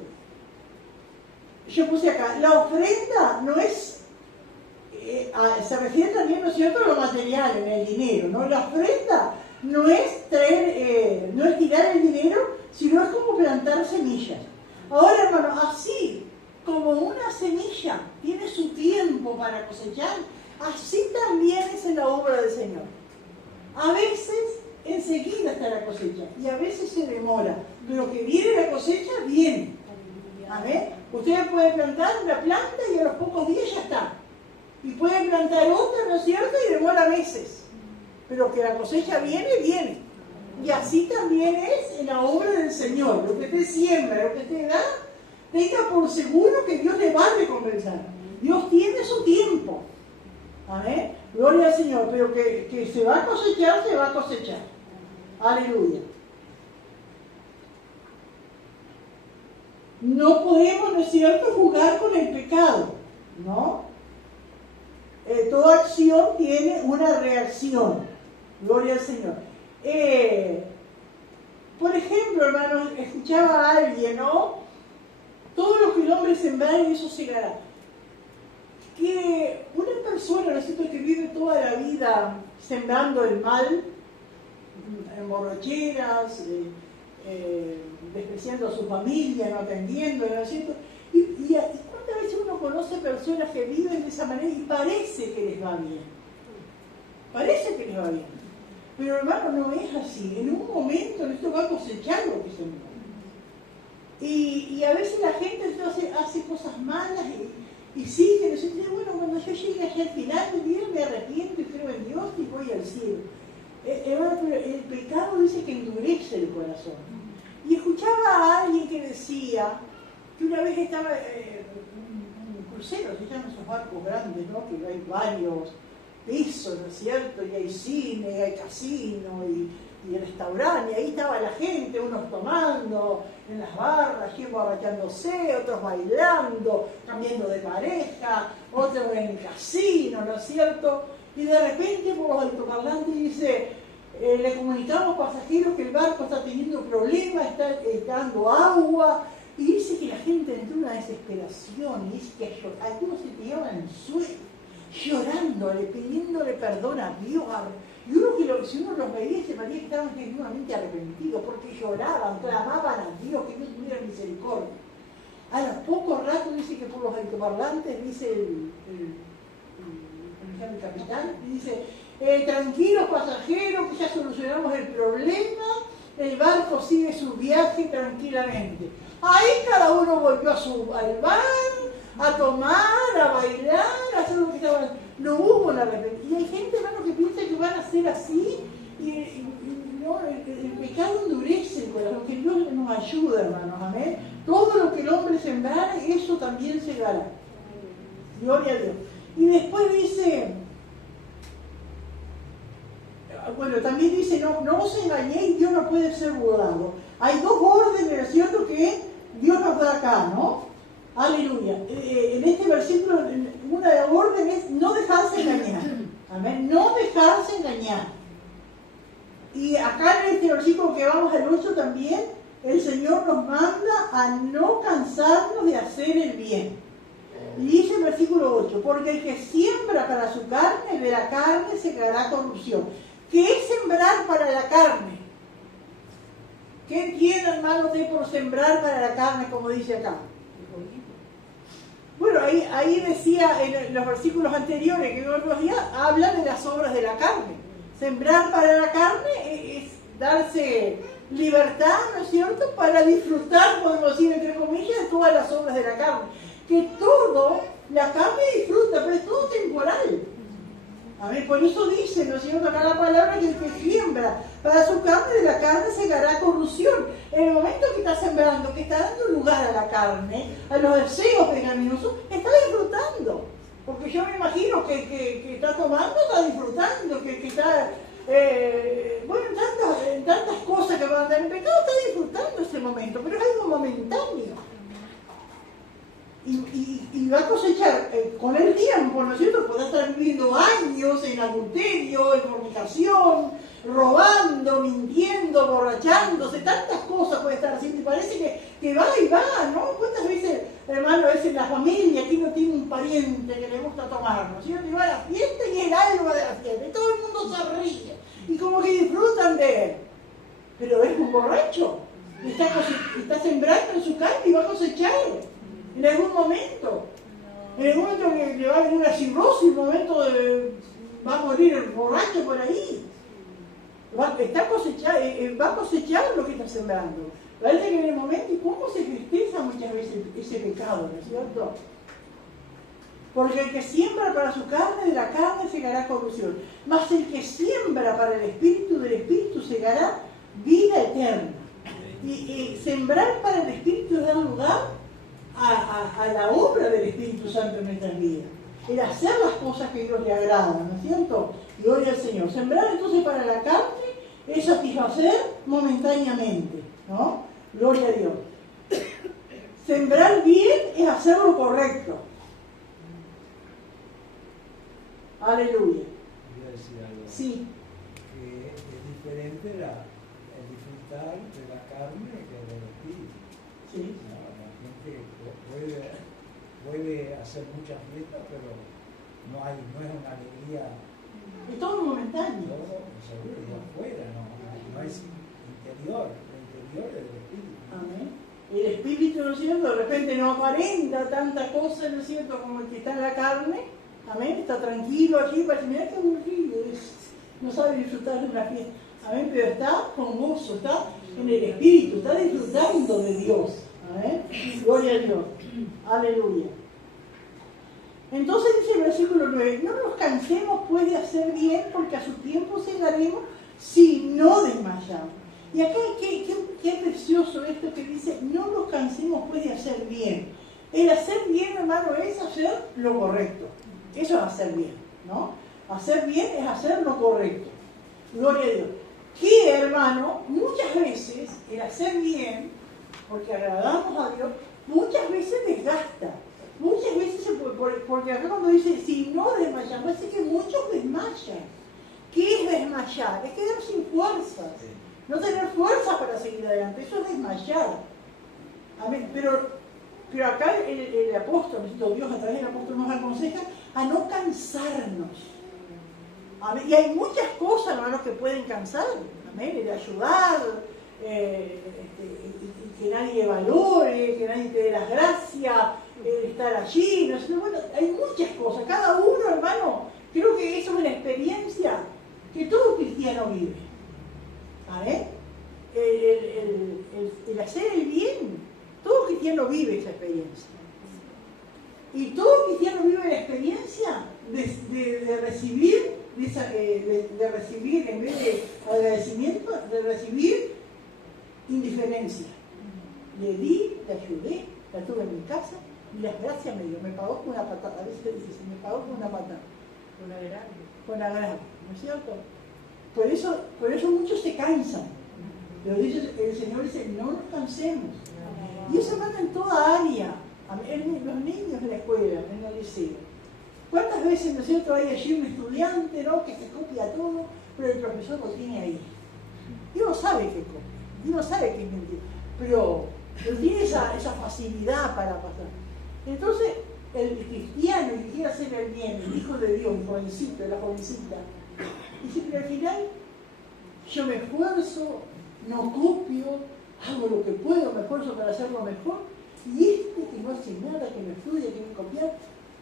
Yo puse acá, la ofrenda no es, se refiere también, ¿no es cierto?, a lo material, en el dinero, ¿no? La ofrenda no es traer, no es tirar el dinero, sino es como plantar semillas. Ahora, hermano, así como una semilla tiene su tiempo para cosechar, así también es en la obra del Señor. A veces enseguida está la cosecha y a veces se demora, pero que viene la cosecha, viene. Amén. Ustedes pueden plantar una planta y a los pocos días ya está. Y pueden plantar otra, ¿no es cierto?, y demora meses. Pero que la cosecha viene, viene. Y así también es en la obra del Señor. Lo que usted siembra, lo que usted da, tenga por seguro que Dios le va a recompensar. Dios tiene su tiempo. Amén. Gloria al Señor. Pero que se va a cosechar, se va a cosechar. Aleluya. No podemos, ¿no es cierto?, jugar con el pecado, ¿no? Toda acción tiene una reacción. Gloria al Señor. Por ejemplo, hermano, escuchaba a alguien, ¿no? Todo lo que el hombre sembrare, eso segará. Que una persona, ¿no es cierto?, que vive toda la vida sembrando el mal, en borracheras, despreciando a su familia, no atendiendo, ¿no es cierto? Y cuántas veces uno conoce personas que viven de esa manera y parece que les va bien. Parece que les va bien. Pero hermano, no es así. En un momento esto va a cosechar lo que sembró. Y a veces la gente entonces hace cosas malas y sigue, ¿no es cierto? Bueno, cuando yo llegue allá al final del día me arrepiento y creo en Dios y voy al cielo. El pecado dice que endurece el corazón. Y escuchaba a alguien que decía que una vez estaba un crucero, se llaman esos barcos grandes, ¿no?, que hay varios pisos, ¿no es cierto?, y hay cine, y hay casino, y restaurante, y ahí estaba la gente, unos tomando en las barras, y emborrachándose, otros bailando, cambiando de pareja, otros en el casino, ¿no es cierto? Y de repente por los altoparlantes dice, le comunicamos pasajeros que el barco está teniendo problemas, está dando agua, y dice que la gente entró en una desesperación, y dice que algunos se tiraban en el suelo, llorándole, pidiéndole perdón a Dios. Y si uno los veía, se parecía que estaban genuinamente arrepentidos, porque lloraban, clamaban a Dios, que Dios tuviera misericordia. A los pocos ratos dice que por los altoparlantes, dice el capitán, dice, tranquilos pasajeros, que ya solucionamos el problema, el barco sigue su viaje tranquilamente. Ahí cada uno volvió al bar, a tomar, a bailar, a hacer lo que estaban. No hubo una arrepentimiento. Y hay gente, hermano, que piensa que van a ser así, y no, el pecado endurece el corazón, que Dios nos ayuda, hermanos, amén. Todo lo que el hombre sembrare, eso también segará. Gloria a Dios. Y después dice, bueno, también dice, no os engañéis, Dios no puede ser burlado. Hay dos órdenes, ¿no es cierto?, que Dios nos da acá, ¿no? Aleluya. En este versículo, una de las órdenes es no dejarse engañar. Amén. No dejarse engañar. Y acá en este versículo que vamos al 8 también, el Señor nos manda a no cansarnos de hacer el bien. Y dice el versículo 8, porque el que siembra para su carne, de la carne segará corrupción. ¿Qué es sembrar para la carne? ¿Qué entiende, hermano, usted por sembrar para la carne, como dice acá? Bueno, ahí decía en los versículos anteriores que otros días habla de las obras de la carne. Sembrar para la carne es darse libertad, ¿no es cierto?, para disfrutar, podemos decir, entre comillas, de todas las obras de la carne. Que todo, la carne disfruta, pero es todo temporal. Amén. Por eso dice, ¿no es cierto?, acá la palabra, que el que siembra para su carne, de la carne segará corrupción. En el momento que está sembrando, que está dando lugar a la carne, a los deseos pecaminosos, está disfrutando. Porque yo me imagino que está tomando, está disfrutando, que está, bueno, en tantas cosas que van a dar en pecado, está disfrutando ese momento, pero es algo momentáneo. Y va a cosechar con el tiempo, ¿no es cierto? Podrá estar viviendo años en adulterio, en fornicación, robando, mintiendo, borrachándose, tantas cosas puede estar haciendo y parece que va y va, ¿no? ¿Cuántas veces, hermano, a veces la familia aquí no tiene un pariente que le gusta tomar, ¿no es cierto? Y va a la fiesta y el alma de la fiesta, y todo el mundo se ríe, y como que disfrutan de él. Pero es un borracho, y está sembrando en su carne y va a cosechar en algún momento. En el momento que le va a venir una cirrosis, en el momento va a morir el borracho por ahí. Va a cosechar lo que está sembrando. Parece que en el momento, ¿y cómo se festeja muchas veces ese pecado, ¿no es cierto? Porque el que siembra para su carne, de la carne segará corrupción. Mas el que siembra para el Espíritu, del Espíritu segará vida eterna. Y sembrar para el Espíritu es dar lugar a la obra del Espíritu Santo en nuestras vidas. El hacer las cosas que a Dios le agradan, ¿no es cierto? Gloria al Señor. Sembrar entonces para la carne es satisfacer momentáneamente, ¿no? Gloria a Dios. Sembrar bien es hacer lo correcto. Aleluya. Voy a decir algo. Sí. Que es diferente el disfrutar de la carne que del espíritu. Sí. La gente puede hacer muchas fiestas, pero no es una alegría. Es todo momentáneo. Todo seguro, de afuera, no es interior. El interior del espíritu. Amén. El espíritu, ¿no es cierto? De repente no aparenta tanta cosa, ¿no es cierto?, como el que está en la carne. Amén. Está tranquilo allí, parece, mira qué aburrido, no sabe disfrutar de una fiesta. Amén. Pero está con gozo, está en el espíritu, está disfrutando de Dios. Amén. Gloria a Dios. Aleluya. Entonces dice el versículo 9, no nos cansemos pues de hacer bien, porque a su tiempo segaremos si no desmayamos. Y acá qué precioso esto que dice, no nos cansemos pues de hacer bien. El hacer bien, hermano, es hacer lo correcto. Eso es hacer bien, ¿no? Hacer bien es hacer lo correcto. Gloria a Dios. Que, hermano, muchas veces el hacer bien, porque agradamos a Dios, muchas veces desgasta. Muchas veces, porque acá cuando dice, si no desmayamos, parece que muchos desmayan. ¿Qué es desmayar? Es quedar sin fuerzas. No tener fuerza para seguir adelante. Eso es desmayar. Amén. Pero acá el apóstol, Dios a través del apóstol nos aconseja a no cansarnos. Amén. Y hay muchas cosas, hermanos, que pueden cansar. Amén. El ayudar, que nadie valore, que nadie te dé las gracias, estar allí. No sé, bueno, hay muchas cosas. Cada uno, hermano, creo que eso es una experiencia que todo cristiano vive. ¿Amén? El hacer el bien, todo cristiano vive esa experiencia. Y todo cristiano vive la experiencia de recibir, de recibir, en vez de agradecimiento, de recibir indiferencia. Le di, le ayudé, la tuve en mi casa y las gracias me dio. Me pagó con una patada. A veces dice, me pagó con una patada. Con agravio. Con agravio, ¿no es cierto? Por eso muchos se cansan. Pero dice, el Señor dice, no nos cansemos. Y eso pasa en toda área. Los niños en la escuela, en el liceo. ¿Cuántas veces, ¿no es cierto?, hay allí un estudiante, ¿no?, que se copia todo, pero el profesor lo tiene ahí? Y uno sabe que copia, y uno sabe que es mentira, pero tiene esa facilidad para pasar. Entonces, el cristiano que quiere hacer el bien, el hijo de Dios, el jovencito, la jovencita, dice, pero al final yo me esfuerzo, no copio, hago lo que puedo, me esfuerzo para hacerlo mejor, y este que no hace nada, que me estudia, que me copiar,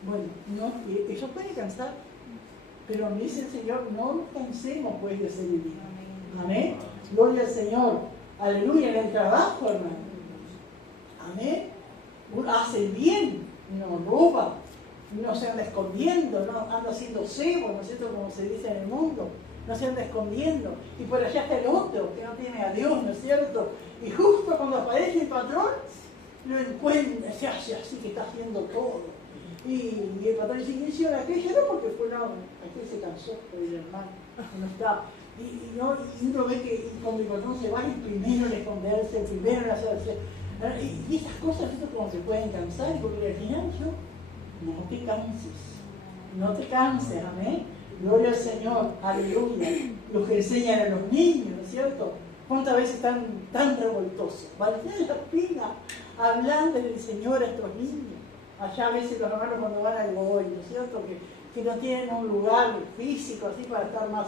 bueno, no, eso puede cansar, pero me dice el Señor, no nos cansemos pues de hacer el bien. Amén. Gloria al Señor. Aleluya. En el trabajo, hermano. Amén. Uno hace el bien, no roba, no se anda escondiendo, no anda haciendo cebo, ¿no es cierto?, como se dice en el mundo. No se anda escondiendo. Y por allá está el otro que no tiene a Dios, ¿no es cierto? Y justo cuando aparece el patrón, lo encuentra, se hace así que está haciendo todo. Y el patrón dice, ¿quién hicieron aquella? No, porque fue aquel se cansó por el hermano, no está. Y uno ve que con mi patrón se va el primero en esconderse, el primero en hacerse. Y estas cosas, esto como se pueden cansar, porque al final no te canses, no te canses, amén. Gloria al Señor, aleluya. Los que enseñan a los niños, ¿no es cierto? ¿Cuántas veces están tan revoltosos? Valdría la pena hablar del Señor a estos niños. Allá a veces los hermanos cuando van al Goy, ¿no es cierto? Que no tienen un lugar físico así para estar más.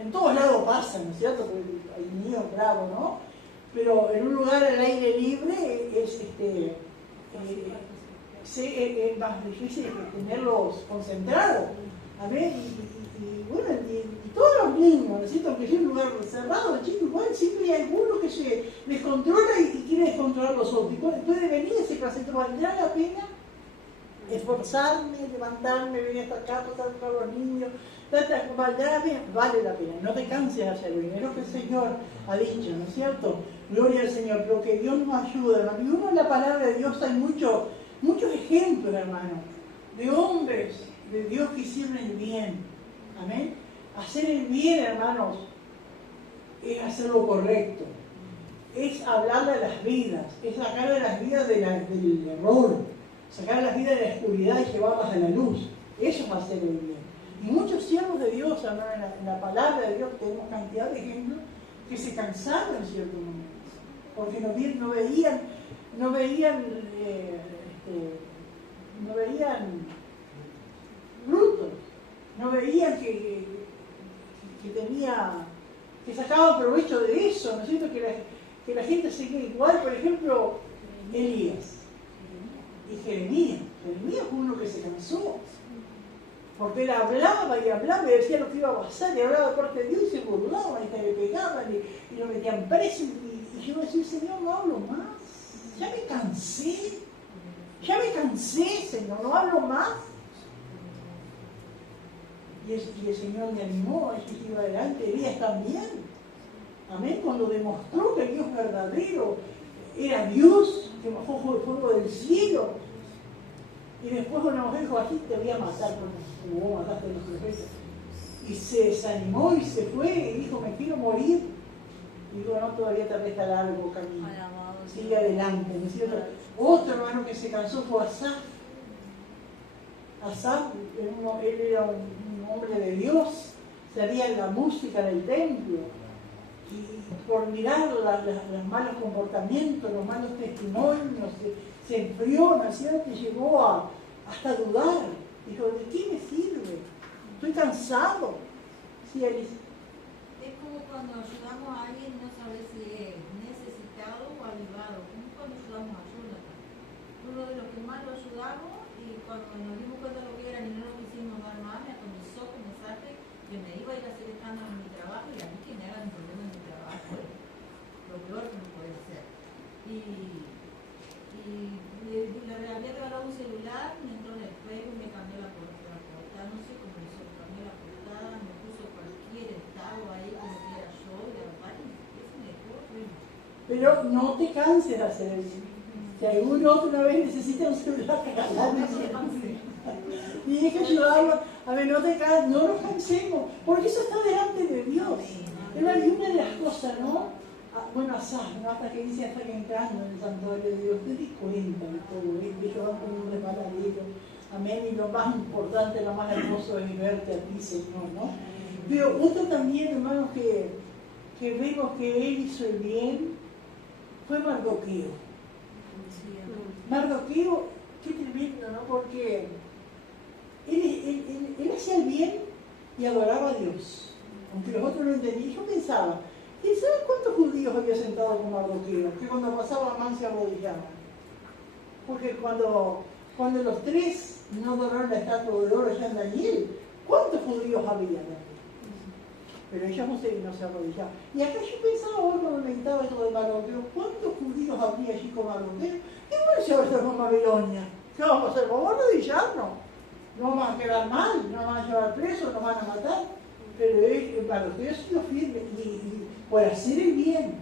En todos lados pasan, ¿no es cierto? Porque hay niños bravos, ¿no? Pero en un lugar al aire libre es más difícil tenerlos concentrados. Amén. Y bueno, y todos los niños, ¿no es cierto? Que es un lugar cerrado, chicos, igual siempre hay alguno que se descontrola y quiere descontrolar los otros. Y puede venir ese placento, valdrá la pena esforzarme, levantarme, venir hasta acá, tratar a los niños, vale la pena, no te canses de hacerlo, es lo que el Señor ha dicho, ¿no es cierto? Gloria al Señor, pero que Dios nos ayude, hermano. Y uno en la palabra de Dios hay muchos ejemplos, hermano, de hombres de Dios que hicieron el bien, amén. Hacer el bien, hermanos, es hacer lo correcto, es hablarle a las vidas, es sacar a las vidas del error, sacar las vidas de la oscuridad y llevarlas a la luz. Eso es hacer el bien. Y muchos siervos de Dios, hermano, en la palabra de Dios tenemos cantidad de ejemplos que se cansaron en ciertos momentos, porque no veían frutos, no veían que sacaban provecho de eso, ¿no es cierto? Que la gente seguía igual. Por ejemplo, Elías y Jeremías. Jeremías fue uno que se cansó, porque él hablaba y decía lo que iba a pasar, y hablaba de parte de Dios y se burlaban y le pegaban y lo metían preso. Y yo decía, Señor, no hablo más, ya me cansé, Señor, no hablo más. Y el Señor me animó a seguir adelante. Elías también, amén, cuando demostró que el Dios verdadero era Dios, que bajó fuego del cielo. Y después una mujer dijo, así te voy a matar como vos mataste a los profetas. Y se desanimó y se fue y dijo, me quiero morir. Y digo, no, todavía te resta largo camino. Sigue adelante, ¿no es cierto? Otro hermano que se cansó fue Asaf. Asaf, él era un hombre de Dios, sabía la música del templo. Y por mirar los malos comportamientos, los malos testimonios, se enfrió, ¿no es cierto? Y llegó hasta dudar. Dijo, ¿de qué me sirve? Estoy cansado. Sí, Alice. Es como cuando ayudamos a alguien, no sabes si es necesitado o avivado. Como cuando ayudamos a Jonathan. Uno de los que más lo ayudamos, y cuando nos dimos cuenta de lo que era y no lo quisimos dar más, me atomizó con mensaje que me iba a ir a hacer escándalo en mi trabajo y a mí que me hagan problema en mi trabajo. Lo peor que me puede hacer. Y le había regalado un celular, me entró en el Facebook, me cambió la portada, no sé cómo hizo, cambió la portada, me puso cualquier estado ahí como quiera yo, y la verdad, eso me dejó horrible. Pero no te canses de hacer eso. Si alguno otra vez necesita un celular, regalarle. Y hay que ayudarlo. A ver, no nos cansemos, porque eso está delante de Dios. Y una de las cosas, ¿no? Bueno, Asaf, ¿no? Hasta que dice, hasta que entrando en el santuario de Dios, te di cuenta de todo esto, que van con un resbaladero. Amén. Y lo más importante, lo más hermoso es verte a ti, Señor, ¿no? Pero otro también, hermanos, que vemos que él hizo el bien, fue Mardoqueo. Mardoqueo, qué tremendo, ¿no? Porque él hacía el bien y adoraba a Dios, aunque los otros no entendían. Yo pensaba, ¿y sabes cuántos judíos había sentado con Mardoqueo? Que cuando pasaba Amán se arrodillaban. Porque cuando los tres no adoraron la estatua de oro allá en Daniel, ¿cuántos judíos había también? Pero ellos no se arrodillaban. Y acá yo pensaba, hoy cuando meditaba esto de Mardoqueo, ¿cuántos judíos habría allí con Mardoqueo? ¿Qué bueno se va a hacer con Babilonia? ¿Qué vamos a hacer? ¿Vamos a arrodillarnos? No vamos a quedar mal, no van a llevar presos, nos van a matar. Pero Mardoqueo ha sido firme y por hacer el bien.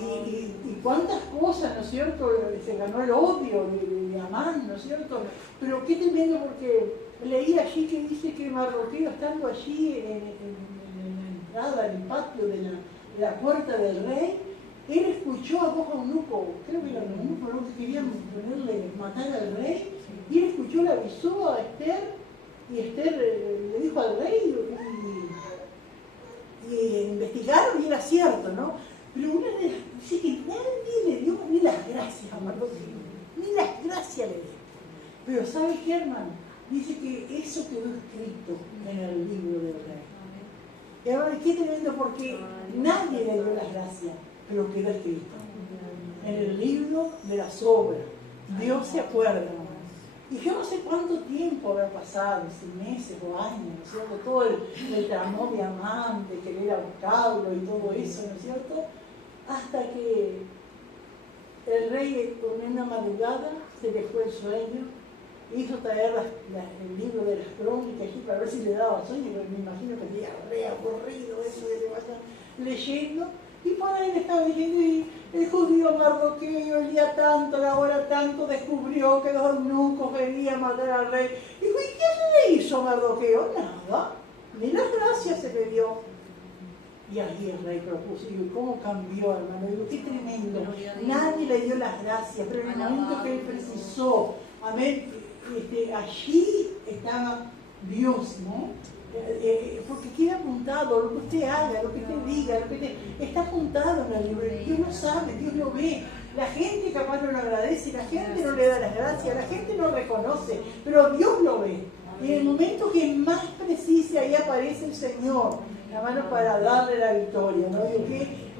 Y cuántas cosas, ¿no es cierto? Se ganó el odio de Amán, ¿no es cierto? Pero qué tremendo, porque leí allí que dice que Mardoqueo, estando allí en la entrada, en el patio de la puerta del rey, él escuchó a dos eunucos, creo que eran eunucos, ¿no?, que querían matar al rey, y él escuchó, le avisó a Esther, y Esther le dijo al rey, y investigaron y era cierto, ¿no? Pero una de las, dice que nadie le dio ni las gracias a Mardoqueo, ni las gracias le dio. Pero ¿sabes qué, hermano? Dice que eso quedó escrito en el libro del rey. Y ahora, qué tremendo, porque nadie le dio las gracias, pero quedó escrito en el libro de las obras. Dios se acuerda, hermano. Y yo no sé cuánto tiempo habrá pasado, si meses o años, ¿no es cierto? Todo el clamor de Amán, de querer ahorcarlo y todo eso, ¿no es cierto? Hasta que el rey, en una madrugada, se le fue el sueño, hizo traer el libro de las crónicas aquí para ver si le daba sueño, pero me imagino que tenía re aburrido eso de que vaya leyendo. Y por ahí le estaba diciendo, y el judío Mardoqueo el día tanto, la hora tanto, descubrió que los eunucos venían a matar al rey. Y dijo, ¿y qué le hizo Mardoqueo? Nada, ni las gracias se le dio. Y ahí el rey propuso, y digo, ¿cómo cambió, hermano? Digo, qué tremendo. Nadie le dio las gracias, pero en el momento que él precisó, amén, allí estaba Dios, ¿no? Porque queda apuntado, lo que usted haga, lo que usted diga, lo que está apuntado en el libro. Dios lo sabe, Dios lo ve. La gente capaz no lo agradece, la gente no le da las gracias, la gente no reconoce, pero Dios lo ve. Y en el momento que más precise, ahí aparece el Señor, la mano para darle la victoria, ¿no?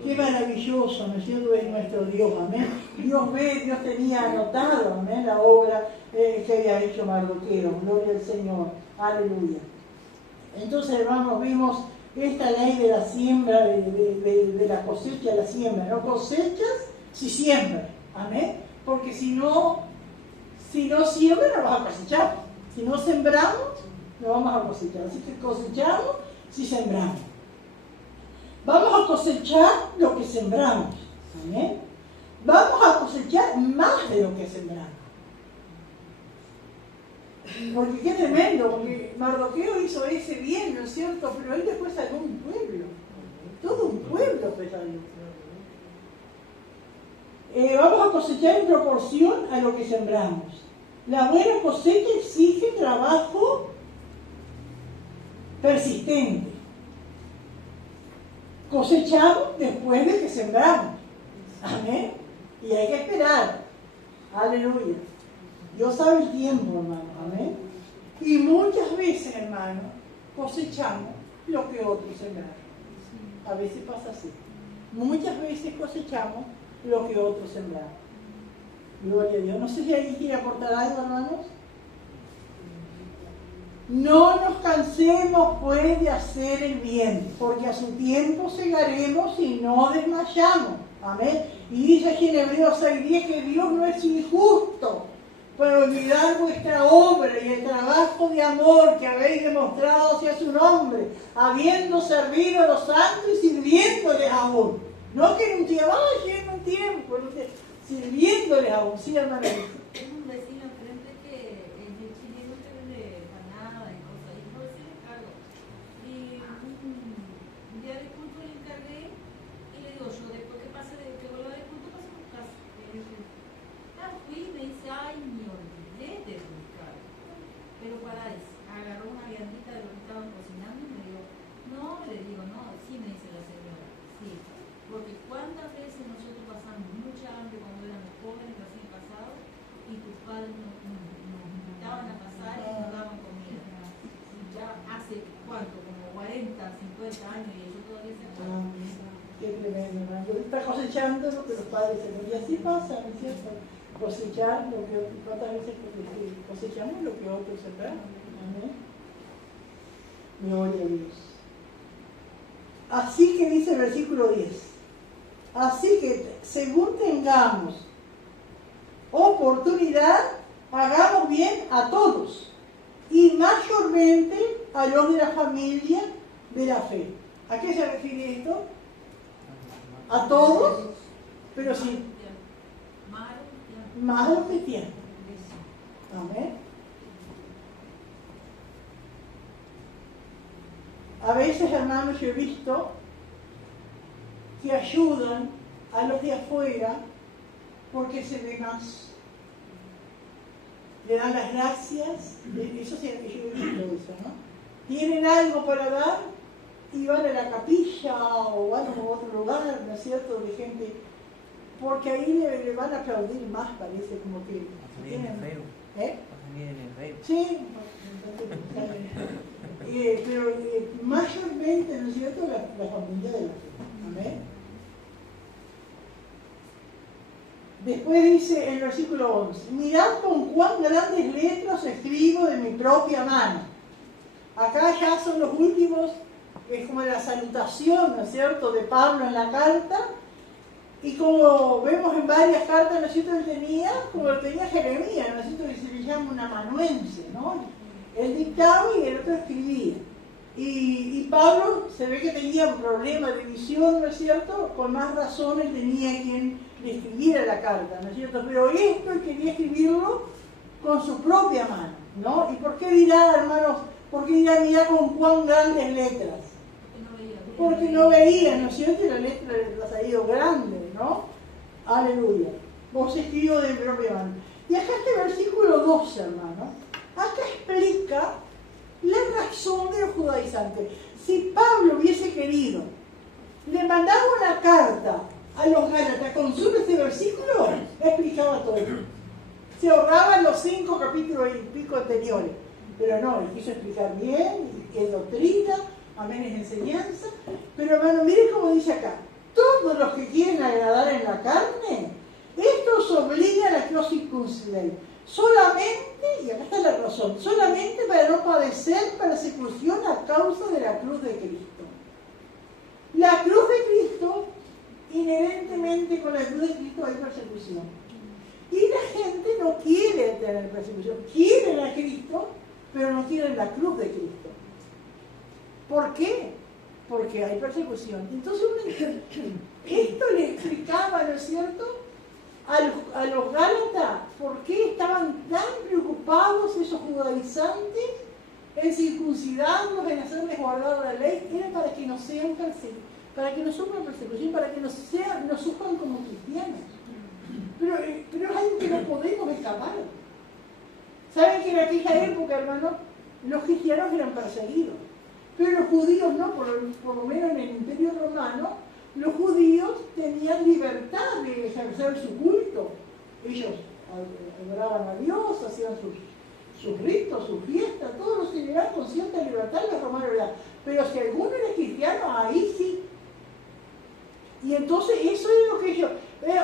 Qué maravilloso, ¿no es cierto?, es nuestro Dios, amén. Dios ve, Dios tenía anotado, amén, la obra que había hecho Mardoqueo. Gloria al Señor, aleluya. Entonces, hermanos, vimos esta ley de la siembra, de la cosecha, la siembra. No cosechas si siembras, amén. Porque si no siembras, no vas a cosechar. Si no sembramos, no vamos a cosechar. Así que cosechamos si sembramos. Vamos a cosechar lo que sembramos, amén. Vamos a cosechar más de lo que sembramos. Porque qué tremendo, porque Mardoqueo hizo ese bien, ¿no es cierto? Pero él después salió un pueblo, todo un pueblo fue salió. Vamos a cosechar en proporción a lo que sembramos. La buena cosecha exige trabajo persistente. Cosechamos después de que sembramos, amén. Y hay que esperar, aleluya. Dios sabe el tiempo, hermano, amén. Y muchas veces, hermano, cosechamos lo que otros sembraron. A veces pasa así. Muchas veces cosechamos lo que otros sembraron. Gloria a Dios. No sé si alguien quiere aportar algo, hermanos. No nos cansemos, pues, de hacer el bien, porque a su tiempo segaremos y no desmayamos. Amén. Y dice aquí en Hebreos 6:10 que Dios no es injusto para olvidar vuestra obra y el trabajo de amor que habéis demostrado hacia su nombre, habiendo servido a los santos y sirviéndoles aún. No que en un tiempo, en un tiempo, sirviéndoles aún. Sí, hermano. Tengo un vecino enfrente que en el chileno te vende empanada y cosas, y no se le encargo. Y un día de culto le encargué y le digo, yo después que pase que vuelva de culto paso por casa. Y le dije, fui y me dice, ay, me olvidé de buscar. Pero para eso, agarró una viandita de lo que estaban cocinando y me dijo, no, le digo, no, sí, me dice la señora, sí. Porque cuántas veces nosotros pasamos mucha hambre cuando éramos jóvenes, recién casados, y tus padres nos invitaban a pasar y nos daban comida. Ya hace cuánto, como 40, 50 años y ellos todavía se acuerdan. Qué tremendo, hermano. Está cosechando lo que los padres se. Y así pasa, ¿no es cierto? Cosechar lo que cuántas veces cosechamos lo que otros sembraron. Amén. Gloria a Dios. Así que dice el versículo 10. Así que según tengamos oportunidad, hagamos bien a todos y mayormente a los de la familia de la fe. ¿A qué se refiere esto? A todos, Pero sí, Malo, más a los cristianos. Amén. A veces, hermanos, yo he visto que ayudan a los de afuera porque se ve más. Le dan las gracias, eso sí, yo he visto eso, ¿no? Tienen algo para dar y van a la capilla o van a otro lugar, ¿no es cierto?, de gente, porque ahí le van a aplaudir más, parece, como que tienen... ¿Eh? Sí, pero mayormente, ¿no es cierto?, la familia de la fe. Amén. Después dice en el versículo 11, mirad con cuán grandes letras escribo de mi propia mano. Acá ya son los últimos, es como la salutación, ¿no es cierto?, de Pablo en la carta. Y como vemos en varias cartas, ¿no es cierto?, él tenía, como lo tenía Jeremías, ¿no es cierto?, que se le llama un amanuense, ¿no? Él dictaba y el otro escribía. Y Pablo se ve que tenía un problema de visión, ¿no es cierto?, con más razón él tenía quien le escribiera la carta, ¿no es cierto?, pero esto él quería escribirlo con su propia mano, ¿no? ¿Y por qué dirá, hermanos, por qué dirá, mirá con cuán grandes letras? Porque no veía, ¿no es cierto?, y la letra les ha ido grande, ¿no? Aleluya. Vos escribo de mi propia mano. Y acá este versículo 12, hermano, acá explica la razón de los judaizantes. Si Pablo hubiese querido, le mandaba una carta a los Gálatas con solo este versículo, explicaba todo. Se ahorraban los 5 capítulos y pico anteriores. Pero no, él quiso explicar bien, es doctrina, amén, es enseñanza. Pero hermano, miren cómo dice acá, todos los que quieren agradar en la carne, estos obligan a que os circuncidéis. Solamente, y acá está la razón, solamente para no padecer persecución a causa de la cruz de Cristo. La cruz de Cristo, inherentemente con la cruz de Cristo hay persecución. Y la gente no quiere tener persecución, quieren a Cristo, pero no quieren la cruz de Cristo. ¿Por qué? Porque hay persecución. Entonces, esto le explicaba, ¿no es cierto?, a los Gálatas, ¿por qué estaban tan preocupados esos judaizantes en circuncidarlos, en hacerles guardar la ley? Era para que no sean perseguidos, para que no sufran persecución, para que no sufran como cristianos. Pero es algo que no podemos escapar. ¿Saben que en aquella época, hermano, los cristianos eran perseguidos? Pero los judíos no, por lo menos en el Imperio Romano, los judíos tenían libertad de ejercer su culto. Ellos adoraban a Dios, hacían sus ritos, sus fiestas, todo lo celebraban con cierta libertad los romanos. Pero si alguno era cristiano, ahí sí. Y entonces eso es lo que ellos...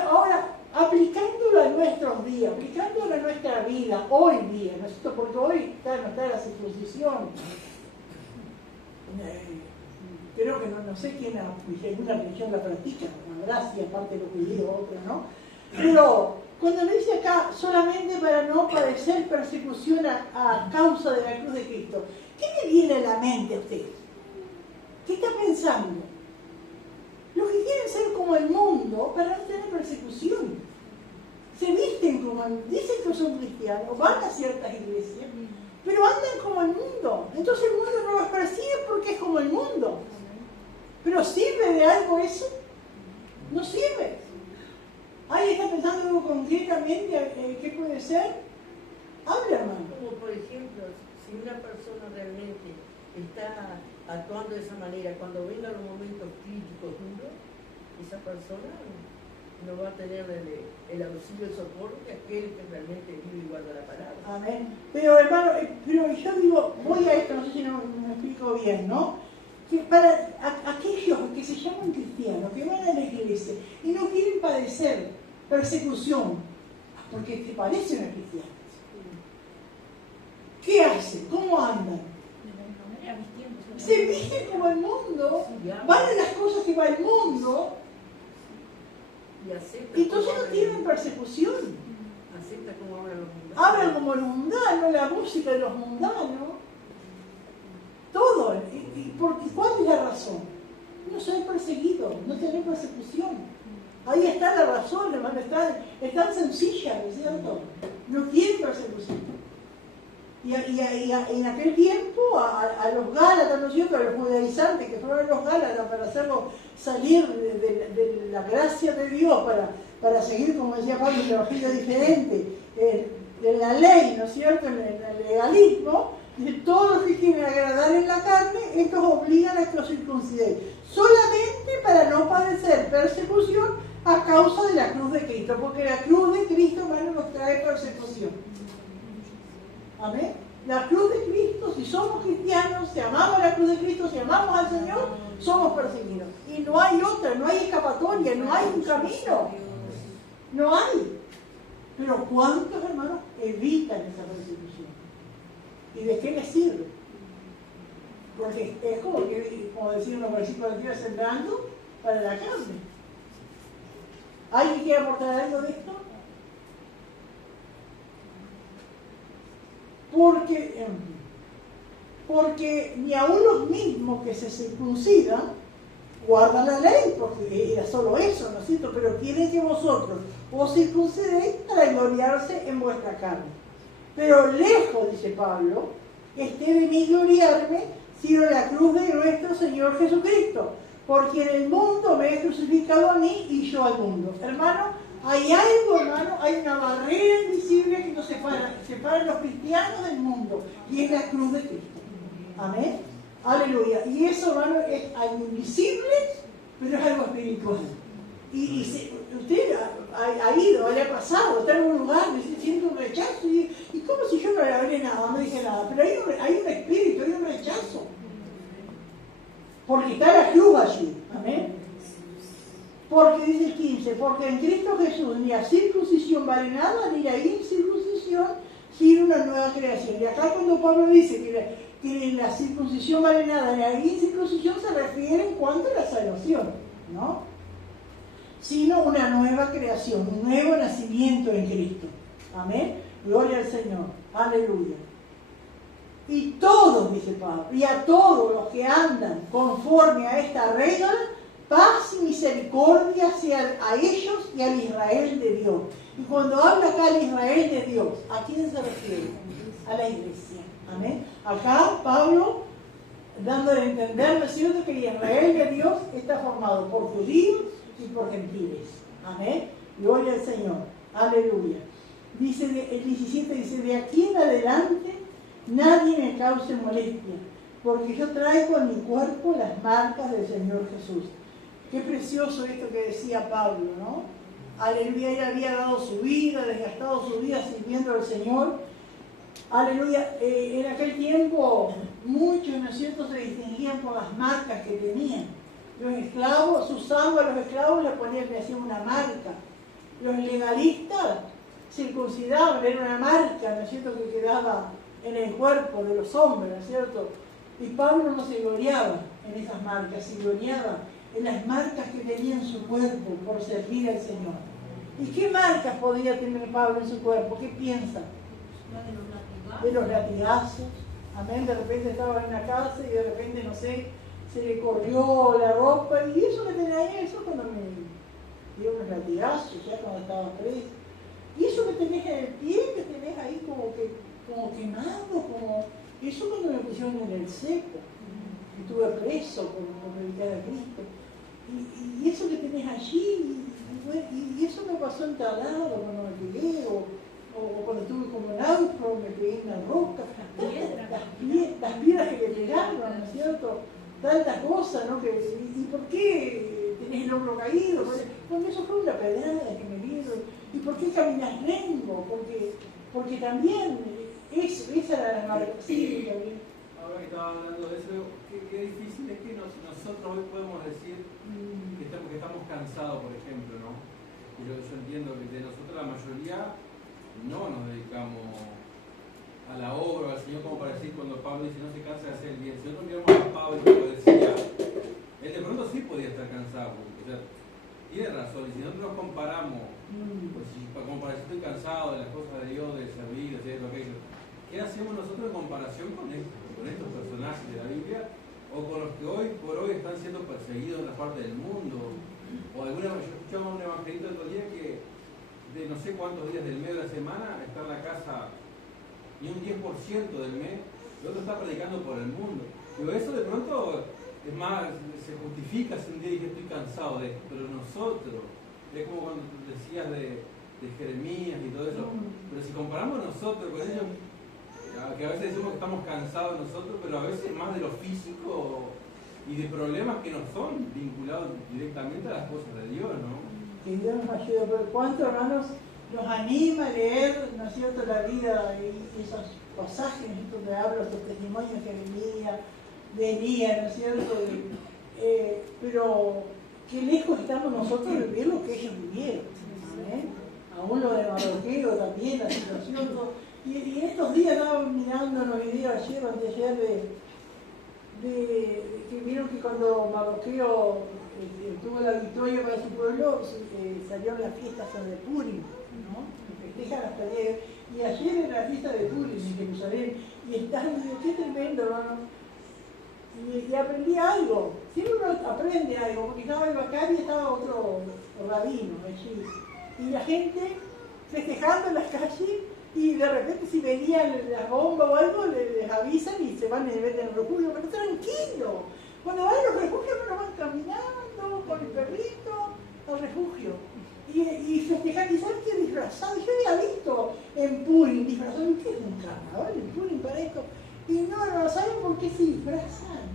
Ahora, aplicándolo a nuestros días, aplicándolo a nuestra vida, hoy día, ¿no es cierto? Porque hoy no está la circuncisión. Creo que no sé quién, si alguna religión la practica, habrá si aparte de los judíos, otra, ¿no? Pero cuando me dice acá, solamente para no padecer persecución a causa de la cruz de Cristo, ¿qué le viene a la mente a ustedes? ¿Qué está pensando? Los que quieren ser como el mundo para no tener persecución. Se visten como, dicen que son cristianos, van a ciertas iglesias, pero andan como el mundo. Entonces el mundo no los persigue porque es como el mundo. ¿Pero sirve de algo eso? No sirve. ¿Alguien está pensando algo concretamente qué puede ser? Habla, hermano. Como por ejemplo, si una persona realmente está actuando de esa manera, cuando vengan los momentos críticos duros, esa persona no va a tener el auxilio, el socorro de aquel que realmente vive y guarda la palabra. Amén. Pero hermano, pero yo digo, voy a esto, no sé si no me explico bien, ¿no? Que para aquellos que se llaman cristianos, que van a la iglesia y no quieren padecer persecución, porque te parecen a cristianos, ¿qué hacen? ¿Cómo andan? Se visten como el mundo, van a las cosas que va el mundo, y entonces no tienen persecución. Acepta como hablan los mundanos. Hablan como los mundanos, la música de los mundanos, todo. ¿Y cuál es la razón? No ser perseguido, no tener persecución. Ahí está la razón, hermano, es tan sencilla, ¿no es cierto? No quieren persecución. Y en aquel tiempo a los Gálatas, ¿no es cierto?, a los judaizantes que fueron los Gálatas para hacerlo salir de la gracia de Dios, para seguir, como decía Pablo, un evangelio diferente, de la ley, ¿no es cierto?, en el legalismo, de todos los que quieren agradar en la carne, estos obligan a que los circuncidéis, solamente para no padecer persecución a causa de la cruz de Cristo, porque la cruz de Cristo, hermano, nos trae persecución. Amén. La cruz de Cristo, si somos cristianos, si amamos la cruz de Cristo, si amamos al Señor, somos perseguidos. Y no hay otra, no hay escapatoria, no hay un camino. No hay. Pero ¿cuántos hermanos evitan esa persecución? ¿Y de qué les sirve? Porque es como decían los versículos anteriores, sembrando para la carne. ¿Alguien quiere aportar algo de esto? Porque ni aun los mismos que se circuncidan guardan la ley, porque era solo eso, ¿no es cierto? Pero quieren que vosotros os circuncidéis para gloriarse en vuestra carne. Pero lejos, dice Pablo, esté de mí gloriarme, sino la cruz de nuestro Señor Jesucristo, porque en el mundo me he crucificado a mí y yo al mundo. Hermano, hay algo, hermano, hay una barrera invisible que nos separa a los cristianos del mundo, y es la cruz de Cristo. Amén. Aleluya. Y eso, hermano, es algo invisible, pero es algo espiritual. Usted ha ido, le ha pasado, está en un lugar, siente un rechazo, y como si yo no le hablé nada, no dije nada, pero hay un espíritu, hay un rechazo. Porque está la cruz allí. Amén. Porque dice el 15, porque en Cristo Jesús ni la circuncisión vale nada, ni la incircuncisión, sino una nueva creación. Y acá cuando Pablo dice que la circuncisión vale nada, ni la incircuncisión, se refiere en cuanto a la salvación, ¿no? Sino una nueva creación, un nuevo nacimiento en Cristo. Amén. Gloria al Señor. Aleluya. Y todos, dice Pablo, y a todos los que andan conforme a esta regla, paz y misericordia sean a ellos y al Israel de Dios. Y cuando habla acá al Israel de Dios, ¿a quién se refiere? A la iglesia. Amén. Acá Pablo dándole a entender, ¿no es cierto?, que el Israel de Dios está formado por judíos y por gentiles. Amén. Gloria al Señor. Aleluya. Dice el 17, dice, de aquí en adelante nadie me cause molestia, porque yo traigo en mi cuerpo las marcas del Señor Jesús. Qué precioso esto que decía Pablo, ¿no? Aleluya, él había dado su vida, desgastado su vida sirviendo al Señor. Aleluya, en aquel tiempo muchos, ¿no es cierto?, se distinguían por las marcas que tenían. Los esclavos, usando a los esclavos le hacían una marca. Los legalistas circuncidaban, era una marca, ¿no es cierto?, que quedaba en el cuerpo de los hombres, ¿no es cierto? Y Pablo no se gloriaba en esas marcas, se gloriaba en las marcas que tenía en su cuerpo por servir al Señor. ¿Y qué marcas podía tener Pablo en su cuerpo? ¿Qué piensa? De los latigazos. Amén. De repente estaba en la cárcel y de repente, no sé, se le corrió la ropa. Y eso que tenía ahí, eso cuando me dio unos latigazos, ya cuando estaba preso. Y eso que tenés en el pie, que tenés ahí como quemado, eso cuando me pusieron en el seco. Estuve preso por predicar a Cristo. Y eso que tenés allí, y eso me pasó en tal lado cuando me pegué, o cuando estuve como náufrago, me pegué en la roca, las piedras que le pegaron, ¿no es cierto? Tantas cosas, ¿no? ¿Y por qué tenés el hombro caído? Porque eso fue una pedrada que me dieron. ¿Y por qué caminas lento? Porque también esa era la marca. Sí, Gabriel. Ahora que estaba hablando de eso, qué difícil es que nosotros hoy podemos decir que estamos cansados, por ejemplo, ¿no? Yo entiendo que de nosotros la mayoría no nos dedicamos a la obra, al Señor, como para decir cuando Pablo dice no se cansa de hacer el bien. Si nosotros miramos a Pablo, como decía, él de pronto sí podía estar cansado, o sea, tiene razón, y si nosotros nos comparamos, pues como para decir estoy cansado de las cosas de Dios, de servir, de hacer aquello, ¿qué hacemos nosotros en comparación con estos personajes de la Biblia o con los que hoy por hoy están siendo perseguidos en la parte del mundo? O alguna, yo escuchaba un evangelista el otro día que de no sé cuántos días del mes de la semana está en la casa y un 10% del mes, el otro está predicando por el mundo. Digo, eso de pronto es más, se justifica si un día dije estoy cansado de esto, pero nosotros, es como cuando decías de Jeremías y todo eso, pero si comparamos nosotros con ellos, que a veces decimos que estamos cansados nosotros, pero a veces más de lo físico y de problemas que no son vinculados directamente a las cosas de Dios, ¿no? Que Dios nos ayude, pero cuánto, hermanos, nos anima a leer, ¿no es cierto?, la vida y esos pasajes, ¿no es cierto?, donde habla los testimonios de Jeremías, de Elías, ¿no es cierto?, pero qué lejos estamos nosotros de vivir lo que ellos vivieron, ¿amén? Aún lo de Mardoqueo también, la situación, y estos días estaba mirando los videos ayer o anteayer que vieron que cuando Mardoqueo tuvo la victoria para su pueblo, salieron las fiestas de Purim, ¿no? Festejan las tareas. Y ayer era la fiesta de Purim en Jerusalén, y estaban, digo, qué tremendo, hermano. Y aprendí algo, siempre uno aprende algo, porque estaba el Bacari y estaba otro rabino allí. Y la gente festejando en las calles, y de repente si venían las bombas o algo, les avisan y se van y meten en el refugio, pero tranquilo. Cuando van a los refugios, no van caminando con el perrito al refugio. Y festejar, y ¿saben qué? Disfrazado. Yo había visto en Purim disfrazado. ¿Qué es un carnaval en Purim para esto? Y no saben por qué se disfrazan.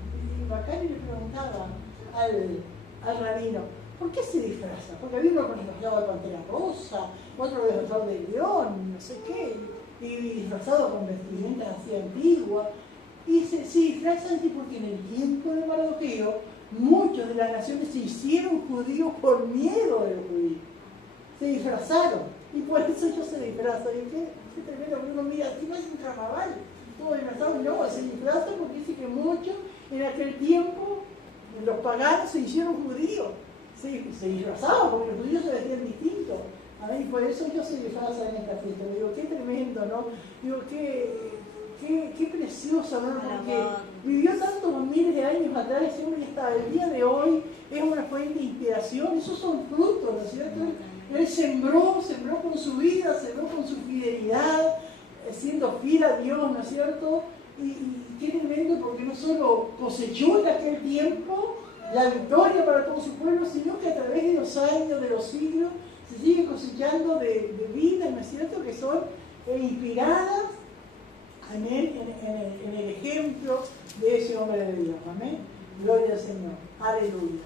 Y Bacari le preguntaba al rabino, ¿por qué se disfraza? Porque había uno con disfrazado de pantera rosa, otro disfrazado de león, no sé qué, y disfrazado con vestimentas así antiguas. Y se disfrazan así porque en el tiempo de Mardoqueo muchos de las naciones se hicieron judíos por miedo de los judíos. Se disfrazaron. Y por eso ellos se disfrazan. Y qué tremendo que uno mira, aquí no es un carnaval, todo disfrazado. No, se disfrazan porque dice que muchos en aquel tiempo los paganos se hicieron judíos. Se disfrazaban porque los judíos se vestían distintos. Y por eso ellos se disfrazan en esta fiesta. Digo, qué tremendo, ¿no? Digo, qué precioso, ¿no? Porque vivió tantos miles de años atrás y hasta el día de hoy es una fuente de inspiración. Esos son frutos, ¿no es cierto? Él sembró con su vida, sembró con su fidelidad, siendo fiel a Dios, ¿no es cierto? Y qué tremendo porque no solo cosechó en aquel tiempo la victoria para todo su pueblo, sino que a través de los años, de los siglos, se sigue cosechando de vidas, ¿no es cierto?, que son inspiradas, amén, en el ejemplo de ese hombre de Dios, amén. Gloria al Señor, aleluya.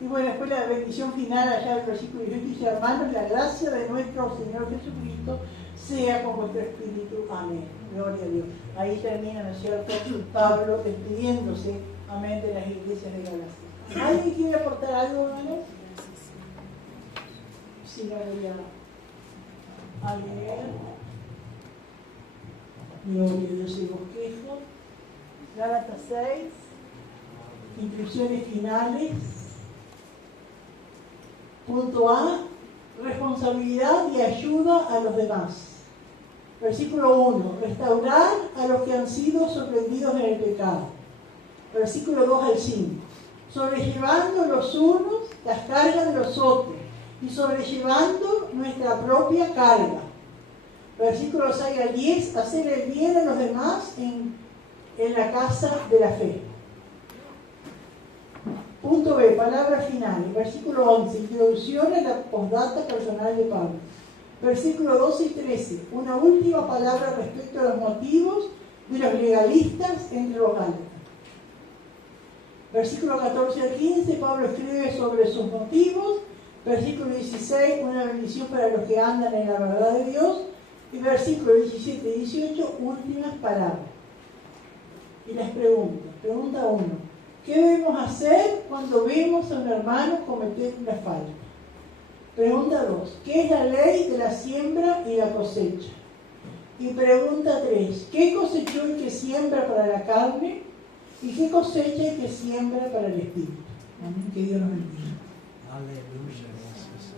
Y bueno, después la bendición final allá del versículo 18 dice, hermanos, la gracia de nuestro Señor Jesucristo sea con vuestro espíritu, amén. Gloria a Dios. Ahí termina, ¿no es cierto?, Pablo despidiéndose, amén, de las iglesias de Galacia. ¿Alguien quiere aportar algo, hermanos? Sí, no voy a leer. Gloria a Dios, el bosquejo. Gálatas 6. Instrucciones finales. Punto A. Responsabilidad y ayuda a los demás. Versículo 1. Restaurar a los que han sido sorprendidos en el pecado. Versículo 2 al 5. Sobrellevando los unos las cargas de los otros y sobrellevando nuestra propia carga. Versículos 6 al 10. Hacer el bien a los demás en la casa de la fe. Punto B. Palabras finales. Versículo 11. Introducción a la postdata personal de Pablo. Versículo 12 y 13. Una última palabra respecto a los motivos de los legalistas entre los gálatas. Versículo 14 al 15. Pablo escribe sobre sus motivos. Versículo 16. Una bendición para los que andan en la verdad de Dios. Y versículo 17 y 18. Últimas palabras. Y les pregunto. Pregunta 1. ¿Qué debemos hacer cuando vemos a un hermano cometer una falta? Pregunta 2. ¿Qué es la ley de la siembra y la cosecha? Y pregunta 3. ¿Qué cosechó el que siembra para la carne? ¿Y qué cosecha el que siembra para el espíritu? Amén. Que Dios nos bendiga. Aleluya. Gracias.